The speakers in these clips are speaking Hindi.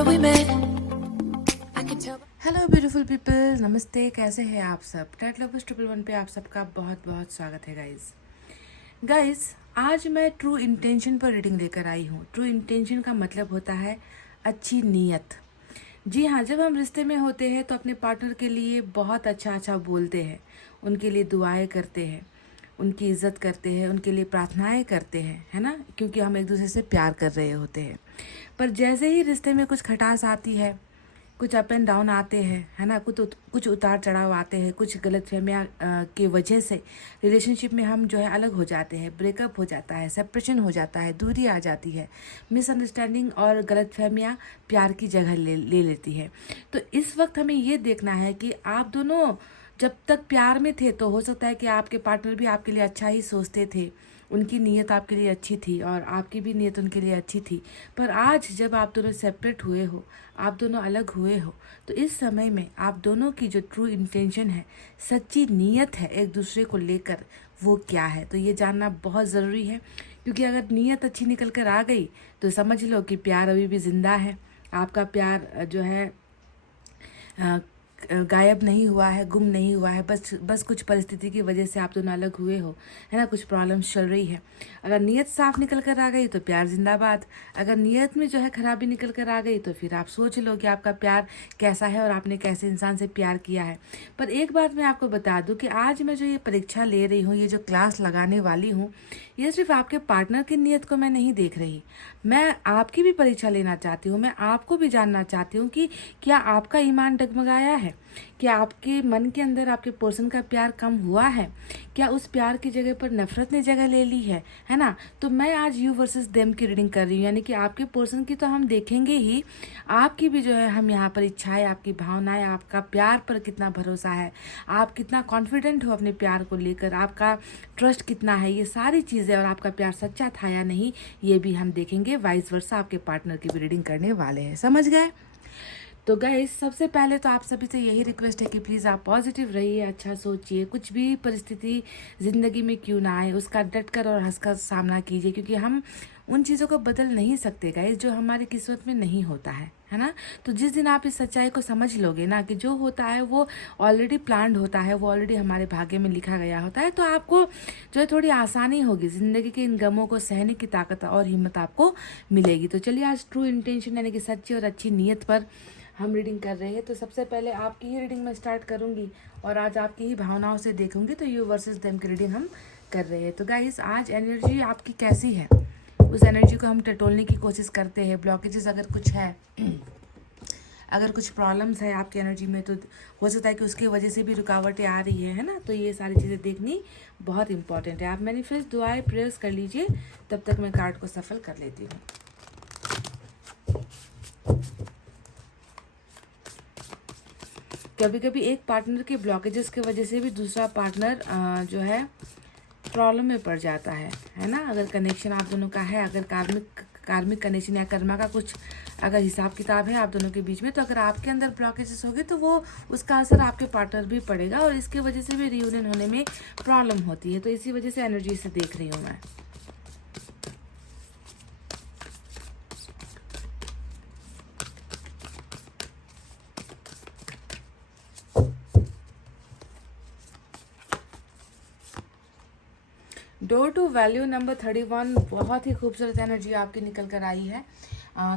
remember we met. I can tell. Hello beautiful people, नमस्ते। कैसे हैं आप सब? टैट लवर्स 111 पे आप सबका बहुत बहुत स्वागत है गाइस। आज मैं ट्रू इंटेंशन पर रीडिंग लेकर आई हूँ। ट्रू इंटेंशन का मतलब होता है अच्छी नीयत। जी हाँ, जब हम रिश्ते में होते हैं तो अपने पार्टनर के लिए बहुत अच्छा अच्छा बोलते हैं, उनके लिए दुआएं करते हैं, उनकी इज्जत करते हैं, उनके लिए प्रार्थनाएं करते हैं, है ना, क्योंकि हम एक दूसरे से प्यार कर रहे होते हैं। पर जैसे ही रिश्ते में कुछ खटास आती है, कुछ अप एंड डाउन आते हैं, है ना, कुछ उतार चढ़ाव आते हैं, कुछ गलतफहमियाँ की वजह से रिलेशनशिप में हम जो है अलग हो जाते हैं, ब्रेकअप हो जाता है, सेपरेशन हो जाता है, दूरी आ जाती है, मिसअंडरस्टैंडिंग और गलतफहमियाँ प्यार की जगह ले लेती है। तो इस वक्त हमें ये देखना है कि आप दोनों जब तक प्यार में थे तो हो सकता है कि आपके पार्टनर भी आपके लिए अच्छा ही सोचते थे, उनकी नीयत आपके लिए अच्छी थी और आपकी भी नीयत उनके लिए अच्छी थी। पर आज जब आप दोनों सेपरेट हुए हो, आप दोनों अलग हुए हो, तो इस समय में आप दोनों की जो ट्रू इंटेंशन है, सच्ची नीयत है एक दूसरे को लेकर, वो क्या है, तो ये जानना बहुत ज़रूरी है। क्योंकि अगर नीयत अच्छी निकल कर आ गई तो समझ लो कि प्यार अभी भी ज़िंदा है। आपका प्यार जो है गायब नहीं हुआ है, गुम नहीं हुआ है। बस कुछ परिस्थिति की वजह से आप दोनों अलग हुए हो, है ना, कुछ प्रॉब्लम्स चल रही है। अगर नीयत साफ निकल कर आ गई तो प्यार जिंदाबाद। अगर नीयत में जो है खराबी निकल कर आ गई तो फिर आप सोच लो कि आपका प्यार कैसा है और आपने कैसे इंसान से प्यार किया है। पर एक बात मैं आपको बता दूं कि आज मैं जो ये परीक्षा ले रही हूँ, ये जो क्लास लगाने वाली हूँ, ये सिर्फ आपके पार्टनर की नीयत को मैं नहीं देख रही, मैं आपकी भी परीक्षा लेना चाहती हूँ। मैं आपको भी जानना चाहती हूँ कि क्या आपका ईमान डगमगाया है, क्या आपके मन के अंदर आपके पर्सन का प्यार कम हुआ है, क्या उस प्यार की जगह पर नफरत ने जगह ले ली है ना। तो मैं आज यू वर्सेस देम की रीडिंग कर रही हूँ, यानी कि आपके पर्सन की तो हम देखेंगे ही, आपकी भी जो है हम यहाँ पर इच्छाएं, आपकी भावनाएं, आपका प्यार पर कितना भरोसा है, आप कितना कॉन्फिडेंट हो अपने प्यार को लेकर, आपका ट्रस्ट कितना है, ये सारी चीज़ें, और आपका प्यार सच्चा था या नहीं, ये भी हम देखेंगे। वाइस वर्सा आपके पार्टनर की भी रीडिंग करने वाले हैं, समझ गए? तो गाइस, सबसे पहले तो आप सभी से यही रिक्वेस्ट है कि प्लीज़ आप पॉजिटिव रहिए, अच्छा सोचिए। कुछ भी परिस्थिति ज़िंदगी में क्यों ना आए, उसका डटकर और हंसकर सामना कीजिए, क्योंकि हम उन चीज़ों को बदल नहीं सकते गाइस जो हमारी किस्मत में नहीं होता है ना। तो जिस दिन आप इस सच्चाई को समझ लोगे ना कि जो होता है वो ऑलरेडी प्लान्ड होता है, वो ऑलरेडी हमारे भाग्य में लिखा गया होता है, तो आपको जो है थोड़ी आसानी होगी ज़िंदगी के इन गमों को सहने की ताकत और हिम्मत आपको मिलेगी। तो चलिए, आज ट्रू इंटेंशन यानी कि सच्ची और अच्छी नीयत पर हम रीडिंग कर रहे हैं। तो सबसे पहले आपकी ही रीडिंग में स्टार्ट करूंगी और आज आपकी ही भावनाओं से देखूंगी। तो यू वर्सेस देम की रीडिंग हम कर रहे हैं। तो गाइस, आज एनर्जी आपकी कैसी है, उस एनर्जी को हम टटोलने की कोशिश करते हैं। ब्लॉकेजेस अगर कुछ है, अगर कुछ प्रॉब्लम्स है आपकी एनर्जी में, तो हो सकता है कि उसकी वजह से भी रुकावटें आ रही है ना। तो ये सारी चीज़ें देखनी बहुत इंपॉर्टेंट है। आप मैनिफेस्ट, दुआएं, प्रेयर्स कर लीजिए, तब तक मैं कार्ड को सफल कर लेती हूँ। कभी कभी एक पार्टनर के ब्लॉकेजेस की वजह से भी दूसरा पार्टनर जो है प्रॉब्लम में पड़ जाता है ना। अगर कनेक्शन आप दोनों का है, अगर कार्मिक कनेक्शन या कर्मा का कुछ अगर हिसाब किताब है आप दोनों के बीच में, तो अगर आपके अंदर ब्लॉकेजेस होंगे तो वो उसका असर आपके पार्टनर भी पड़ेगा और इसकी वजह से भी रियूनियन होने में प्रॉब्लम होती है। तो इसी वजह से एनर्जी से देख रही हूँ मैं। डोर टू वैल्यू नंबर 31, बहुत ही खूबसूरत एनर्जी आपकी निकल कर आई है।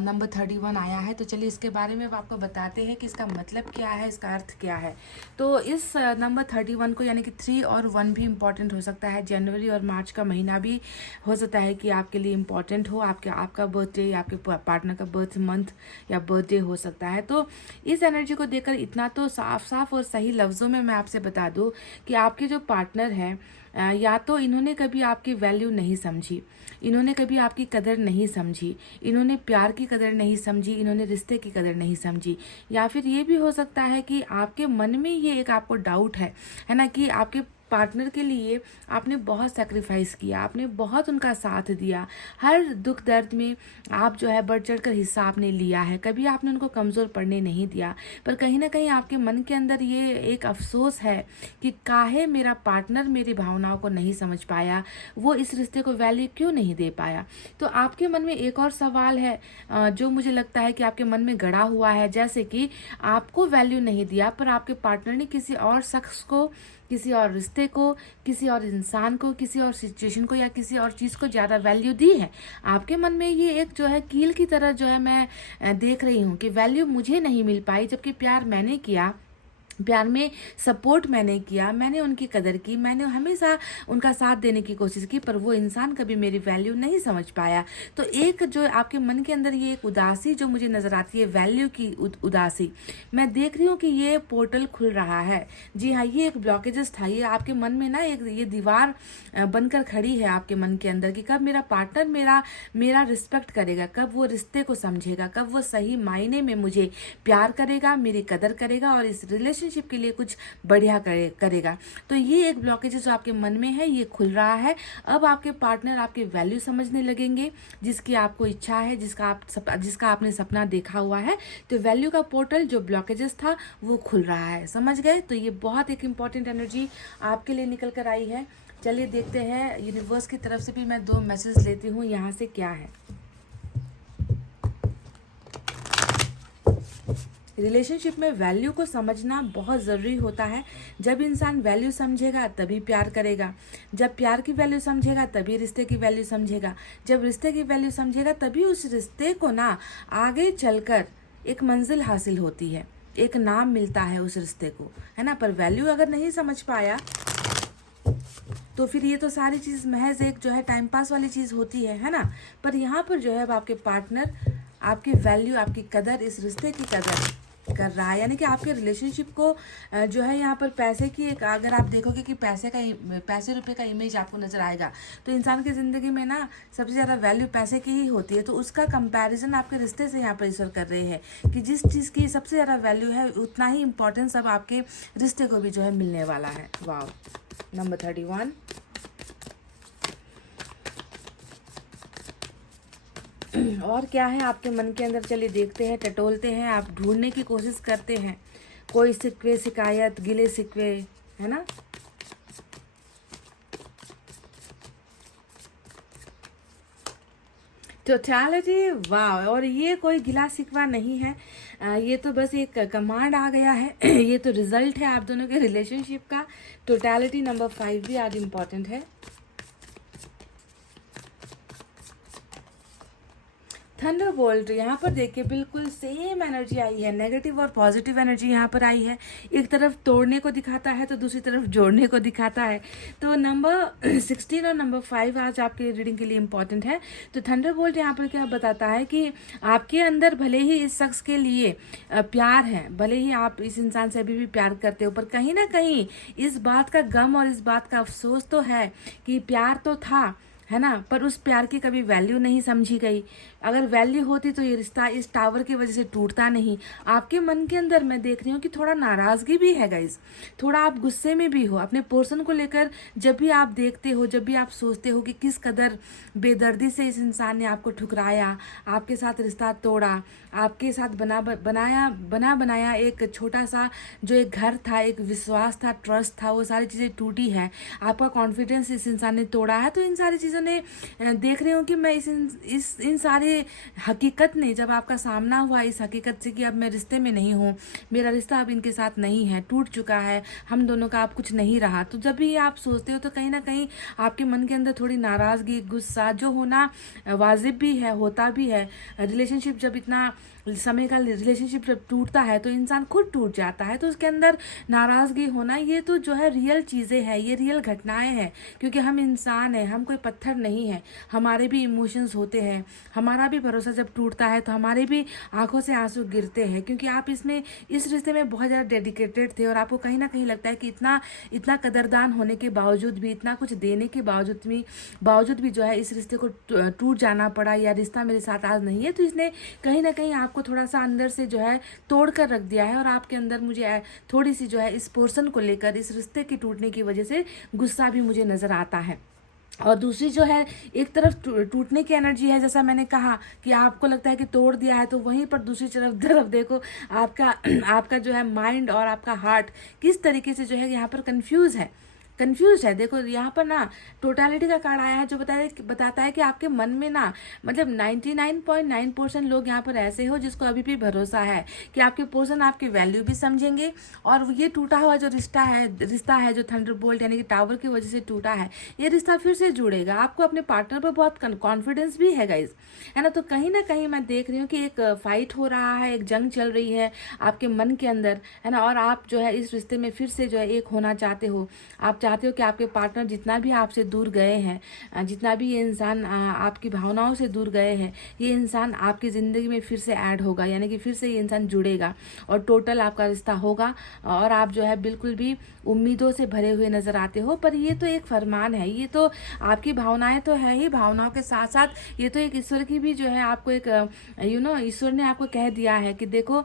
नंबर 31 आया है। तो चलिए इसके बारे में आपको बताते हैं कि इसका मतलब क्या है, इसका अर्थ क्या है। तो इस नंबर 31 को, यानी कि 3 और 1 भी इम्पॉर्टेंट हो सकता है। जनवरी और मार्च का महीना भी हो सकता है कि आपके लिए इम्पॉर्टेंट हो, आपका बर्थडे या आपके पार्टनर का बर्थ मंथ या बर्थडे हो सकता है। तो इस एनर्जी को देखकर इतना तो साफ साफ और सही लफ्ज़ों में मैं आपसे बता दूँ कि आपके जो पार्टनर हैं, या तो इन्होंने कभी आपकी वैल्यू नहीं समझी, इन्होंने कभी आपकी कदर नहीं समझी, इन्होंने प्यार की कदर नहीं समझी, इन्होंने रिश्ते की कदर नहीं समझी। या फिर ये भी हो सकता है कि आपके मन में ये एक आपको डाउट है ना, कि आपके पार्टनर के लिए आपने बहुत सेक्रीफाइस किया, आपने बहुत उनका साथ दिया, हर दुख दर्द में आप जो है बढ़ चढ़ कर हिस्सा आपने लिया है, कभी आपने उनको कमज़ोर पड़ने नहीं दिया। पर कहीं ना कहीं आपके मन के अंदर ये एक अफसोस है कि काहे मेरा पार्टनर मेरी भावनाओं को नहीं समझ पाया, वो इस रिश्ते को वैल्यू क्यों नहीं दे पाया। तो आपके मन में एक और सवाल है जो मुझे लगता है कि आपके मन में गड़ा हुआ है, जैसे कि आपको वैल्यू नहीं दिया पर आपके पार्टनर ने किसी और शख्स को, किसी और रिश्ते को, किसी और इंसान को, किसी और सिचुएशन को या किसी और चीज़ को ज़्यादा वैल्यू दी है। आपके मन में ये एक जो है कील की तरह जो है मैं देख रही हूँ कि वैल्यू मुझे नहीं मिल पाई, जबकि प्यार मैंने किया, प्यार में सपोर्ट मैंने किया, मैंने उनकी कदर की, मैंने हमेशा उनका साथ देने की कोशिश की, पर वो इंसान कभी मेरी वैल्यू नहीं समझ पाया। तो एक जो आपके मन के अंदर ये एक उदासी जो मुझे नज़र आती है, वैल्यू की उदासी, मैं देख रही हूँ कि ये पोर्टल खुल रहा है। जी हाँ, ये एक ब्लॉकेजेस था, ये आपके मन में ना एक ये दीवार बनकर खड़ी है आपके मन के अंदर कि कब मेरा पार्टनर मेरा रिस्पेक्ट करेगा, कब वो रिश्ते को समझेगा, कब वो सही मायने में मुझे प्यार करेगा, मेरी कदर करेगा और इस रिलेशनशिप के लिए कुछ बढ़िया करेगा। तो ये एक ब्लॉकेज जो आपके मन में है ये खुल रहा है। अब आपके पार्टनर आपके वैल्यू समझने लगेंगे, जिसकी आपको इच्छा है, जिसका आपने सपना देखा हुआ है। तो वैल्यू का पोर्टल जो ब्लॉकेजेस था वो खुल रहा है, समझ गए। तो ये बहुत एक इम्पॉर्टेंट एनर्जी आपके लिए निकल कर आई है। चलिए देखते हैं यूनिवर्स की तरफ से भी मैं 2 मैसेज लेती हूँ यहाँ से क्या है। रिलेशनशिप में वैल्यू को समझना बहुत ज़रूरी होता है। जब इंसान वैल्यू समझेगा तभी प्यार करेगा, जब प्यार की वैल्यू समझेगा तभी रिश्ते की वैल्यू समझेगा, जब रिश्ते की वैल्यू समझेगा तभी उस रिश्ते को ना आगे चलकर एक मंजिल हासिल होती है, एक नाम मिलता है उस रिश्ते को, है ना। पर वैल्यू अगर नहीं समझ पाया तो फिर ये तो सारी चीज़ महज एक जो है टाइम पास वाली चीज़ होती है ना। पर यहाँ पर जो है अब आपके पार्टनर आपकी वैल्यू, आपकी कदर, इस रिश्ते की कदर कर रहा है। यानी कि आपके रिलेशनशिप को जो है यहाँ पर पैसे की एक, अगर आप देखोगे कि पैसे रुपए का इमेज आपको नज़र आएगा, तो इंसान की ज़िंदगी में ना सबसे ज़्यादा वैल्यू पैसे की ही होती है। तो उसका कंपैरिजन आपके रिश्ते से यहाँ पर ईश्वर कर रहे हैं कि जिस चीज़ की सबसे ज़्यादा वैल्यू है उतना ही इम्पोर्टेंस अब आपके रिश्ते को भी जो है मिलने वाला है। वाह। नंबर 31, और क्या है आपके मन के अंदर, चलिए देखते हैं, टटोलते हैं, आप ढूंढने की कोशिश करते हैं कोई शिकवे, शिकायत, गिले शिकवे, है ना। टोटलिटी, वाह। और ये कोई गिला शिकवा नहीं है, ये तो बस एक कमांड आ गया है ये तो रिजल्ट है आप दोनों के रिलेशनशिप का। टोटलिटी नंबर 5 भी आज इम्पॉर्टेंट है। थंडरबोल्ट, यहाँ पर देखिए बिल्कुल सेम एनर्जी आई है, नेगेटिव और पॉजिटिव एनर्जी यहाँ पर आई है। एक तरफ तोड़ने को दिखाता है तो दूसरी तरफ जोड़ने को दिखाता है। तो नंबर 16 और नंबर 5 आज आपके रीडिंग के लिए इम्पॉर्टेंट है। तो थंडरबोल्ट यहाँ पर क्या बताता है कि आपके अंदर भले ही इस शख्स के लिए प्यार है, भले ही आप इस इंसान से अभी भी प्यार करते हो, पर कहीं ना कहीं इस बात का गम और इस बात का अफसोस तो है कि प्यार तो था, है ना, पर उस प्यार की कभी वैल्यू नहीं समझी गई। अगर वैल्यू होती तो ये रिश्ता इस टावर की वजह से टूटता नहीं। आपके मन के अंदर मैं देख रही हूँ कि थोड़ा नाराज़गी भी है गाइस, थोड़ा आप गुस्से में भी हो अपने पर्सन को लेकर। जब भी आप देखते हो, जब भी आप सोचते हो कि किस कदर बेदर्दी से इस इंसान ने आपको ठुकराया, आपके साथ रिश्ता तोड़ा, आपके साथ बनाया एक छोटा सा जो एक घर था, एक विश्वास था, ट्रस्ट था, वो सारी चीज़ें टूटी है। आपका कॉन्फिडेंस इस इंसान ने तोड़ा है। तो इन सारी चीज़ों ने देख रही हूँ कि मैं इन सारे हकीकत ने जब आपका सामना हुआ इस हकीकत से कि अब मैं रिश्ते में नहीं हूँ, मेरा रिश्ता अब इनके साथ नहीं है, टूट चुका है, हम दोनों का अब कुछ नहीं रहा, तो जब भी आप सोचते हो तो कहीं ना कहीं आपके मन के अंदर थोड़ी नाराज़गी, गुस्सा जो होना वाजिब भी है, होता भी है। रिलेशनशिप जब इतना समय का रिलेशनशिप जब टूटता है तो इंसान खुद टूट जाता है, तो उसके अंदर नाराज़गी होना ये तो जो है रियल चीज़ें हैं, ये रियल घटनाएं हैं, क्योंकि हम इंसान हैं, हम कोई पत्थर पत्थर नहीं है, हमारे भी इमोशंस होते हैं, हमारा भी भरोसा जब टूटता है तो हमारे भी आंखों से आंसू गिरते हैं, क्योंकि आप इस रिश्ते में बहुत ज़्यादा डेडिकेटेड थे और आपको कहीं ना कहीं लगता है कि इतना इतना कदरदान होने के बावजूद भी, इतना कुछ देने के बावजूद भी जो है इस रिश्ते को टूट जाना पड़ा, या रिश्ता मेरे साथ आज नहीं है। तो इसने कहीं ना कहीं आपको थोड़ा सा अंदर से जो है तोड़ कर रख दिया है, और आपके अंदर मुझे थोड़ी सी जो है इस पोर्शन को लेकर, इस रिश्ते के टूटने की वजह से गुस्सा भी मुझे नज़र आता है। और दूसरी जो है, एक तरफ टूटने की एनर्जी है, जैसा मैंने कहा कि आपको लगता है कि तोड़ दिया है, तो वहीं पर दूसरी तरफ देखो आपका आपका जो है माइंड और आपका हार्ट किस तरीके से जो है यहाँ पर कंफ्यूज है। देखो यहाँ पर ना टोटालिटी का कार्ड आया है, जो बताता है कि आपके मन में ना, मतलब 99.9% लोग यहाँ पर ऐसे हो जिसको अभी भी भरोसा है कि आपके पर्सन आपकी वैल्यू भी समझेंगे, और ये टूटा हुआ जो रिश्ता है जो थंडरबोल्ट यानी कि टावर की वजह से टूटा है, ये रिश्ता फिर से जुड़ेगा। आपको अपने पार्टनर पर बहुत कॉन्फिडेंस भी है गाइज, है ना। तो कहीं ना कहीं मैं देख रही हूँ कि एक फाइट हो रहा है, एक जंग चल रही है आपके मन के अंदर, है ना। और आप जो है इस रिश्ते में फिर से जो है एक होना चाहते हो। आप चाहते हो कि आपके पार्टनर जितना भी आपसे दूर गए हैं, जितना भी ये इंसान आपकी भावनाओं से दूर गए हैं, ये इंसान आपकी ज़िंदगी में फिर से ऐड होगा, यानी कि फिर से ये इंसान जुड़ेगा और टोटल आपका रिश्ता होगा। और आप जो है बिल्कुल भी उम्मीदों से भरे हुए नज़र आते हो, पर ये तो एक फरमान है, ये तो आपकी भावनाएं तो है ही, भावनाओं के साथ साथ ये तो एक ईश्वर की भी जो है आपको एक ईश्वर ने आपको कह दिया है कि देखो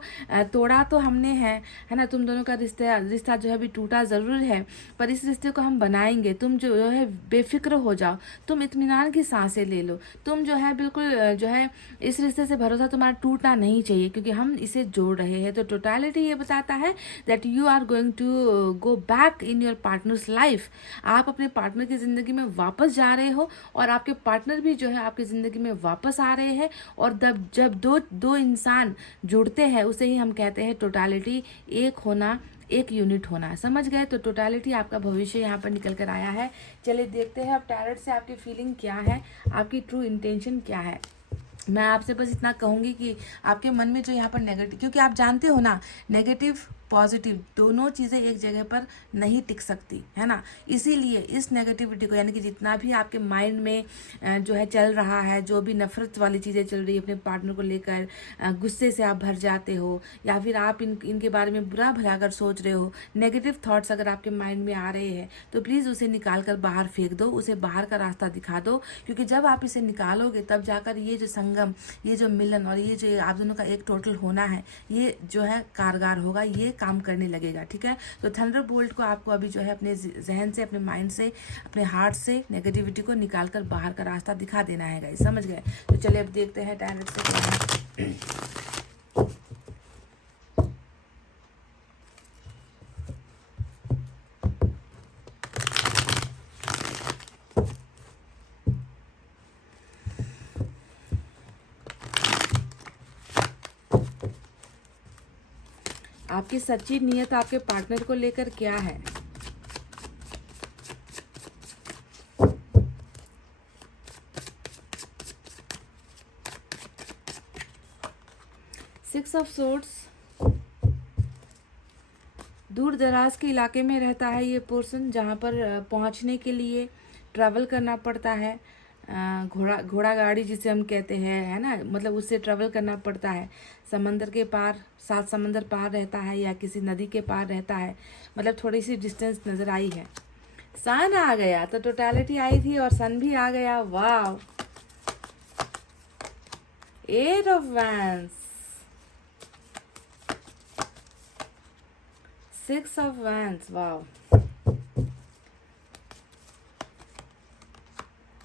तोड़ा तो हमने है ना, तुम दोनों का रिश्ता जो है अभी टूटा ज़रूर है, पर इस रिश्ते को हम बनाएंगे। तुम जो है बेफिक्र हो जाओ, तुम इत्मीनान की सांसें ले लो, तुम जो है बिल्कुल जो है इस रिश्ते से भरोसा तुम्हारा टूटना नहीं चाहिए, क्योंकि हम इसे जोड़ रहे हैं। तो टोटलिटी ये बताता है that you are going to go back in your partner's life. आप अपने पार्टनर की ज़िंदगी में वापस जा रहे हो, और आपके पार्टनर भी जो है आपकी ज़िंदगी में वापस आ रहे हैं। और जब दो इंसान जुड़ते हैं, उसे ही हम कहते हैं टोटलिटी, एक होना, एक यूनिट होना। समझ गए? तो टोटलिटी आपका भविष्य यहाँ पर निकल कर आया है। चलिए देखते हैं अब टैरोट से आपकी फीलिंग क्या है, आपकी ट्रू इंटेंशन क्या है। मैं आपसे बस इतना कहूँगी कि आपके मन में जो यहाँ पर नेगेटिव, क्योंकि आप जानते हो ना, नेगेटिव पॉजिटिव दोनों चीज़ें एक जगह पर नहीं टिक सकती, है ना। इसीलिए इस नेगेटिविटी को, यानी कि जितना भी आपके माइंड में जो है चल रहा है, जो भी नफरत वाली चीज़ें चल रही है अपने पार्टनर को लेकर, गुस्से से आप भर जाते हो, या फिर आप इनके बारे में बुरा भला अगर सोच रहे हो, नेगेटिव थॉट्स अगर आपके माइंड में आ रहे हैं, तो प्लीज़ उसे निकाल कर बाहर फेंक दो, उसे बाहर का रास्ता दिखा दो। क्योंकि जब आप इसे निकालोगे तब जाकर ये जो संगम, ये जो मिलन और ये जो आप दोनों का एक टोटल होना है, ये जो है कारगर होगा, ये काम करने लगेगा। ठीक है, तो थंडरबोल्ट को आपको अभी जो है अपने जहन से, अपने माइंड से, अपने हार्ट से नेगेटिविटी को निकाल कर बाहर का रास्ता दिखा देना है गाइस। समझ गए? तो चलिए अब देखते हैं टैरोट से क्या है। आपकी सच्ची नीयत आपके पार्टनर को लेकर क्या है? सिक्स ऑफ सोर्ड्स, दूर दराज के इलाके में रहता है ये पर्सन, जहाँ पर पहुँचने के लिए ट्रैवल करना पड़ता है। घोड़ा गाड़ी जिसे हम कहते हैं, है ना, मतलब उससे ट्रैवल करना पड़ता है। समंदर के पार, 7 समंदर पार रहता है, या किसी नदी के पार रहता है, मतलब थोड़ी सी डिस्टेंस नज़र आई है। सन आ गया, तो टोटलिटी आई थी और सन भी आ गया। वाव, 8 of wands, 6 of wands, wow,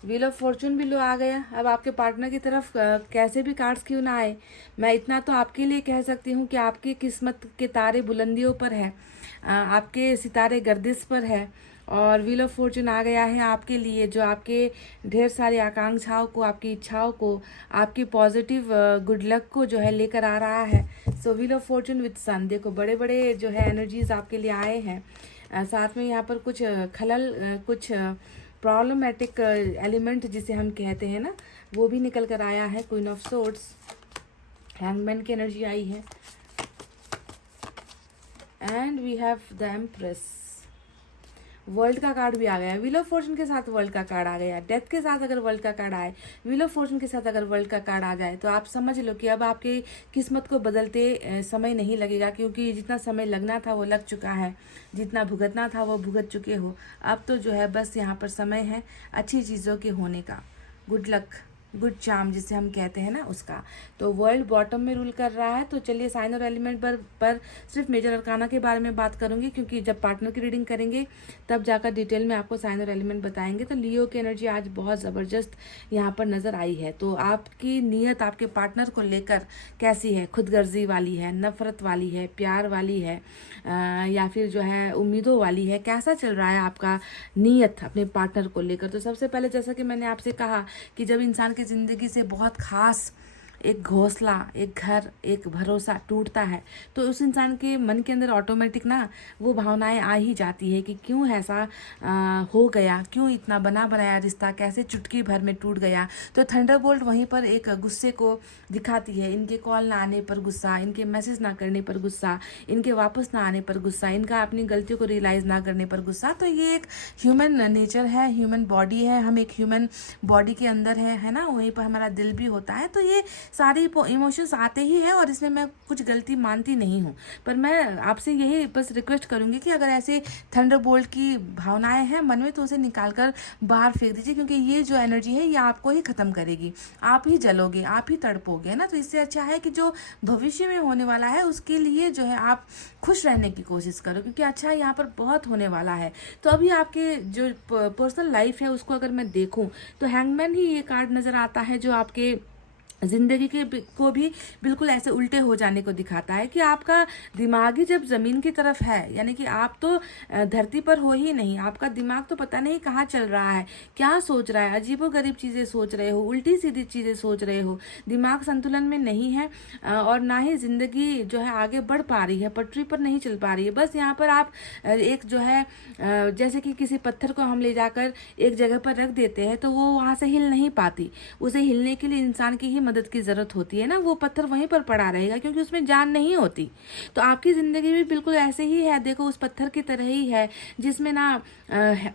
wheel of Fortune भी लो आ गया। अब आपके पार्टनर की तरफ कैसे भी कार्ड्स क्यों ना आए, मैं इतना तो आपके लिए कह सकती हूँ कि आपकी किस्मत के तारे बुलंदियों पर है, आपके सितारे गर्दिश पर है, और व्हील ऑफ फॉर्चून आ गया है आपके लिए, जो आपके ढेर सारी आकांक्षाओं को, आपकी इच्छाओं को, आपकी पॉजिटिव गुड लक को जो है लेकर आ रहा है। सो व्हील ऑफ फॉर्चून विद सन, देखो बड़े बड़े जो है एनर्जीज आपके लिए आए हैं। साथ में यहाँ पर कुछ खलल, कुछ प्रॉब्लमेटिक एलिमेंट जिसे हम कहते हैं ना, वो भी निकल कर आया है। क्वीन ऑफ सोर्ड्स, हैंगमैन की एनर्जी आई है, and we have the empress. World का कार्ड भी आ गया, व्हील ऑफ फॉर्चून के साथ वर्ल्ड का कार्ड आ गया, डेथ के साथ अगर वर्ल्ड का कार्ड आए, व्हील ऑफ फॉर्चून के साथ अगर वर्ल्ड का कार्ड आ जाए, तो आप समझ लो कि अब आपकी किस्मत को बदलते समय नहीं लगेगा, क्योंकि जितना समय लगना था वो लग चुका है, जितना भुगतना था वो भुगत चुके हो। अब तो जो है बस यहाँ पर समय है अच्छी चीज़ों के होने का, गुड लक, गुड चार्म जिसे हम कहते हैं ना, उसका। तो वर्ल्ड बॉटम में रूल कर रहा है। तो चलिए साइन और एलिमेंट पर सिर्फ मेजर अरकाना के बारे में बात करूंगी, क्योंकि जब पार्टनर की रीडिंग करेंगे तब जाकर डिटेल में आपको साइन और एलिमेंट बताएंगे। तो लियो की एनर्जी आज बहुत ज़बरदस्त यहाँ पर नज़र आई है। तो आपकी नीयत आपके पार्टनर को लेकर कैसी है? खुदगर्जी वाली है, नफरत वाली है, प्यार वाली है, या फिर जो है उम्मीदों वाली है? कैसा चल रहा है आपका नीयत अपने पार्टनर को लेकर? तो सबसे पहले जैसा कि मैंने आपसे कहा कि जब इंसान की ज़िंदगी से बहुत ख़ास एक घोंसला, एक घर, एक भरोसा टूटता है, तो उस इंसान के मन के अंदर ऑटोमेटिक ना वो भावनाएं आ ही जाती है कि क्यों ऐसा हो गया, क्यों इतना बना बनाया रिश्ता कैसे चुटकी भर में टूट गया। तो थंडरबोल्ट वहीं पर एक गुस्से को दिखाती है, इनके कॉल ना आने पर गुस्सा, इनके मैसेज ना करने पर गुस्सा, इनके वापस ना आने पर गुस्सा, इनका अपनी गलतियों को रियलाइज़ ना करने पर गुस्सा। तो ये एक ह्यूमन नेचर है, ह्यूमन बॉडी है, हम एक ह्यूमन बॉडी के अंदर है ना, वहीं पर हमारा दिल भी होता है। तो ये सारे इमोशंस आते ही हैं और इसमें मैं कुछ गलती मानती नहीं हूँ, पर मैं आपसे यही बस रिक्वेस्ट करूँगी कि अगर ऐसे थंडरबोल्ट की भावनाएं हैं मन में तो उसे निकाल कर बाहर फेंक दीजिए, क्योंकि ये जो एनर्जी है ये आपको ही ख़त्म करेगी, आप ही जलोगे, आप ही तड़पोगे ना। तो इससे अच्छा है कि जो भविष्य में होने वाला है उसके लिए जो है आप खुश रहने की कोशिश करो, क्योंकि अच्छा यहाँ पर बहुत होने वाला है। तो अभी आपके जो पर्सनल लाइफ है उसको अगर मैं देखूँ तो हैंगमैन ही ये कार्ड नज़र आता है, जो आपके ज़िंदगी के को भी बिल्कुल ऐसे उल्टे हो जाने को दिखाता है कि आपका दिमाग ही जब ज़मीन की तरफ है, यानी कि आप तो धरती पर हो ही नहीं, आपका दिमाग तो पता नहीं कहाँ चल रहा है, क्या सोच रहा है, अजीबोगरीब चीज़ें सोच रहे हो, उल्टी सीधी चीज़ें सोच रहे हो, दिमाग संतुलन में नहीं है, और ना ही ज़िंदगी जो है आगे बढ़ पा रही है, पटरी पर नहीं चल पा रही है। बस यहाँ पर आप एक जो है जैसे कि किसी पत्थर को हम ले जाकर एक जगह पर रख देते हैं तो वो वहाँ से हिल नहीं पाती, उसे हिलने के लिए इंसान की ही मदद की ज़रूरत होती है ना, वो पत्थर वहीं पर पड़ा रहेगा क्योंकि उसमें जान नहीं होती। तो आपकी ज़िंदगी भी बिल्कुल ऐसे ही है, देखो उस पत्थर की तरह ही है जिसमें ना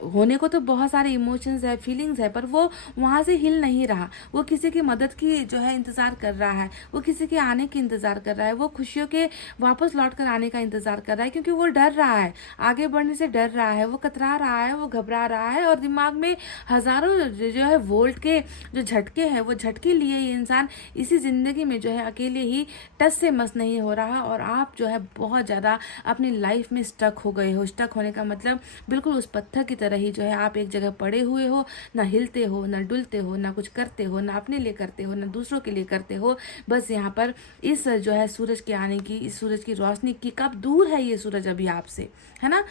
होने को तो बहुत सारे इमोशंस है, फीलिंग्स है, पर वो वहाँ से हिल नहीं रहा, वो किसी की मदद की जो है इंतज़ार कर रहा है, वो किसी के आने की इंतज़ार कर रहा है, वो खुशियों के वापस लौट कर आने का इंतज़ार कर रहा है, क्योंकि वो डर रहा है, आगे बढ़ने से डर रहा है, वो कतरा रहा है, वो घबरा रहा है, और दिमाग में हज़ारों जो है वोल्ट के जो झटके हैं वो झटके लिए ये इंसान इसी ज़िंदगी में जो है अकेले ही टस से मस नहीं हो रहा, और आप जो है बहुत ज़्यादा अपनी लाइफ में स्टक हो गए हो। स्टक होने का मतलब बिल्कुल उस पत्थर की तरह ही जो है आप एक जगह पड़े हुए हो, ना हिलते हो, ना डुलते हो, ना कुछ करते हो, ना अपने लिए करते हो, ना दूसरों के लिए करते हो। बस यहाँ पर इस जो है सूरज के आने की, इस सूरज की रोशनी की, कब दूर है ये सूरज अभी आपसे, है ना,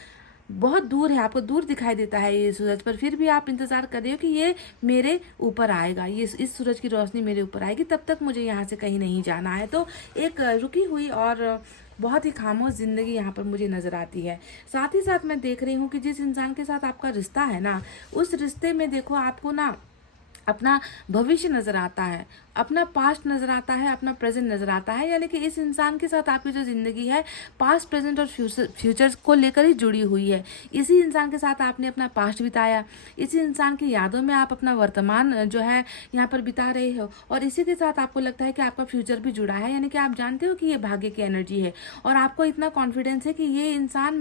बहुत दूर है, आपको दूर दिखाई देता है ये सूरज, पर फिर भी आप इंतज़ार कर रहे हो कि ये मेरे ऊपर आएगा, ये इस सूरज की रोशनी मेरे ऊपर आएगी, तब तक मुझे यहाँ से कहीं नहीं जाना है। तो एक रुकी हुई और बहुत ही खामोश ज़िंदगी यहाँ पर मुझे नज़र आती है। साथ ही साथ मैं देख रही हूँ कि जिस इंसान के साथ आपका रिश्ता है ना, उस रिश्ते में देखो आपको ना अपना भविष्य नज़र आता है, अपना पास्ट नज़र आता है, अपना प्रेजेंट नज़र आता है, यानी कि इस इंसान के साथ आपकी जो ज़िंदगी है पास्ट, प्रेजेंट और फ्यूचर को लेकर ही जुड़ी हुई है। इसी इंसान के साथ आपने अपना पास्ट बिताया, इसी इंसान की यादों में आप अपना वर्तमान जो है यहाँ पर बिता रहे हो, और इसी के साथ आपको लगता है कि आपका फ्यूचर भी जुड़ा है, यानी कि आप जानते हो कि ये भाग्य की एनर्जी है, और आपको इतना कॉन्फिडेंस है कि ये इंसान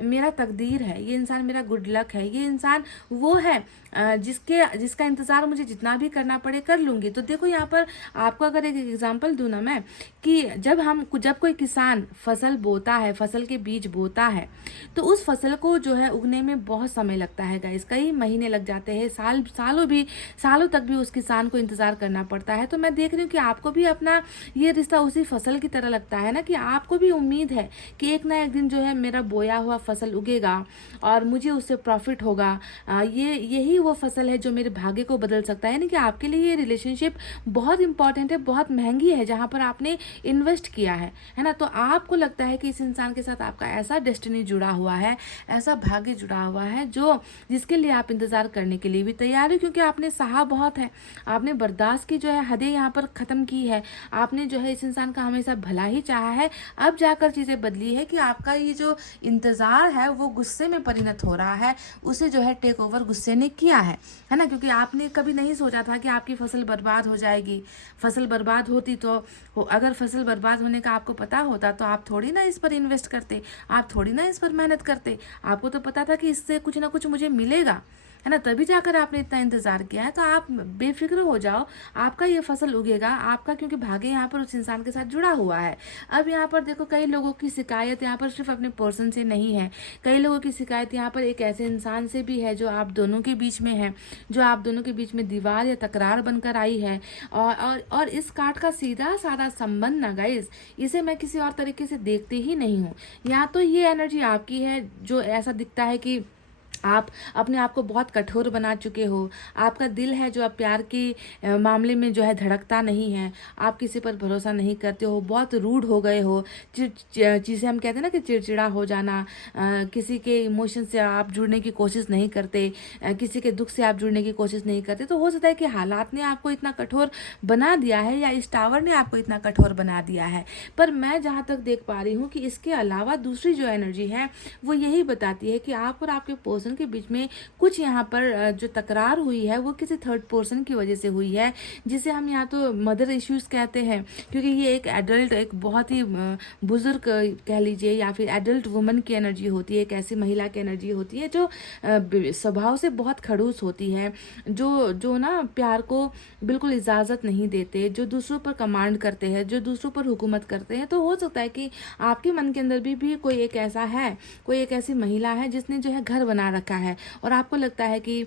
मेरा तकदीर है, ये इंसान मेरा गुड लक है, ये इंसान वो है जिसका इंतज़ार मुझे जितना भी करना पड़े कर लूँगी। तो देखो यहाँ पर आपको अगर एक एग्जांपल दूँ ना मैं, कि जब कोई किसान फसल बोता है, फसल के बीज बोता है, तो उस फसल को जो है उगने में बहुत समय लगता है गाइस, कई महीने लग जाते हैं, सालों तक भी उस किसान को इंतज़ार करना पड़ता है। तो मैं देख रही हूँ कि आपको भी अपना ये रिश्ता उसी फसल की तरह लगता है ना, कि आपको भी उम्मीद है कि एक ना एक दिन जो है मेरा बोया हुआ फसल उगेगा और मुझे उससे प्रॉफिट होगा, यही वो फसल है जो मेरे भाग्य को बदल बदल सकता है, यानी कि आपके लिए ये रिलेशनशिप बहुत इंपॉर्टेंट है, बहुत महंगी है, जहाँ पर आपने इन्वेस्ट किया है ना। तो आपको लगता है कि इस इंसान के साथ आपका ऐसा डेस्टिनी जुड़ा हुआ है, ऐसा भाग्य जुड़ा हुआ है जो जिसके लिए आप इंतज़ार करने के लिए भी तैयार हो, क्योंकि आपने सहा बहुत है, आपने बर्दाश्त की जो है हदें यहाँ पर ख़त्म की है, आपने जो है इस इंसान का हमेशा भला ही चाहा है। अब जाकर चीज़ें बदली है कि आपका ये जो इंतज़ार है वो गुस्से में परिणत हो रहा है, उसे जो है टेक ओवर गुस्से ने किया है ना। क्योंकि आपने कभी नहीं सोचा था कि आपकी फसल बर्बाद हो जाएगी। फसल बर्बाद होती तो अगर फसल बर्बाद होने का आपको पता होता तो आप थोड़ी ना इस पर इन्वेस्ट करते, आप थोड़ी ना इस पर मेहनत करते। आपको तो पता था कि इससे कुछ ना कुछ मुझे मिलेगा, है ना, तभी जाकर आपने इतना इंतजार किया है। तो आप बेफिक्र हो जाओ, आपका ये फसल उगेगा आपका, क्योंकि भाग्य यहाँ पर उस इंसान के साथ जुड़ा हुआ है। अब यहाँ पर देखो, कई लोगों की शिकायत यहाँ पर सिर्फ अपने पर्सन से नहीं है, कई लोगों की शिकायत यहाँ पर एक ऐसे इंसान से भी है जो आप दोनों के बीच में है, जो आप दोनों के बीच में दीवार या तकरार बनकर आई है। और इस कार्ड का सीधा साधा संबंध ना गाइस, इसे मैं किसी और तरीके से देखती ही नहीं हूँ। या तो ये एनर्जी आपकी है जो ऐसा दिखता है कि आप अपने आप को बहुत कठोर बना चुके हो, आपका दिल है जो आप प्यार के मामले में जो है धड़कता नहीं है, आप किसी पर भरोसा नहीं करते हो, बहुत रूड हो गए हो, चीज़ें हम कहते हैं ना कि चिड़चिड़ा हो जाना, किसी के इमोशन से आप जुड़ने की कोशिश नहीं करते, किसी के दुख से आप जुड़ने की कोशिश नहीं करते। तो हो सकता है कि हालात ने आपको इतना कठोर बना दिया है या इस टावर ने आपको इतना कठोर बना दिया है। पर मैं जहाँ तक देख पा रही हूँ कि इसके अलावा दूसरी जो एनर्जी है वो यही बताती है कि आप और आपके पर्सन के बीच में कुछ यहाँ पर जो तकरार हुई है वो किसी थर्ड पर्सन की वजह से हुई है, जिसे हम यहाँ तो मदर इश्यूज कहते हैं, क्योंकि ये एक एडल्ट, एक बहुत ही बुजुर्ग कह लीजिए या फिर एडल्ट वुमन की एनर्जी होती है, एक ऐसी महिला की एनर्जी होती है जो स्वभाव से बहुत खड़ूस होती है, जो ना प्यार को बिल्कुल इजाज़त नहीं देते, जो दूसरों पर कमांड करते हैं, जो दूसरों पर हुकूमत करते हैं। तो हो सकता है कि आपके मन के अंदर भी कोई एक ऐसा है, कोई एक ऐसी महिला है जिसने जो है घर बना रखा है, और आपको लगता है कि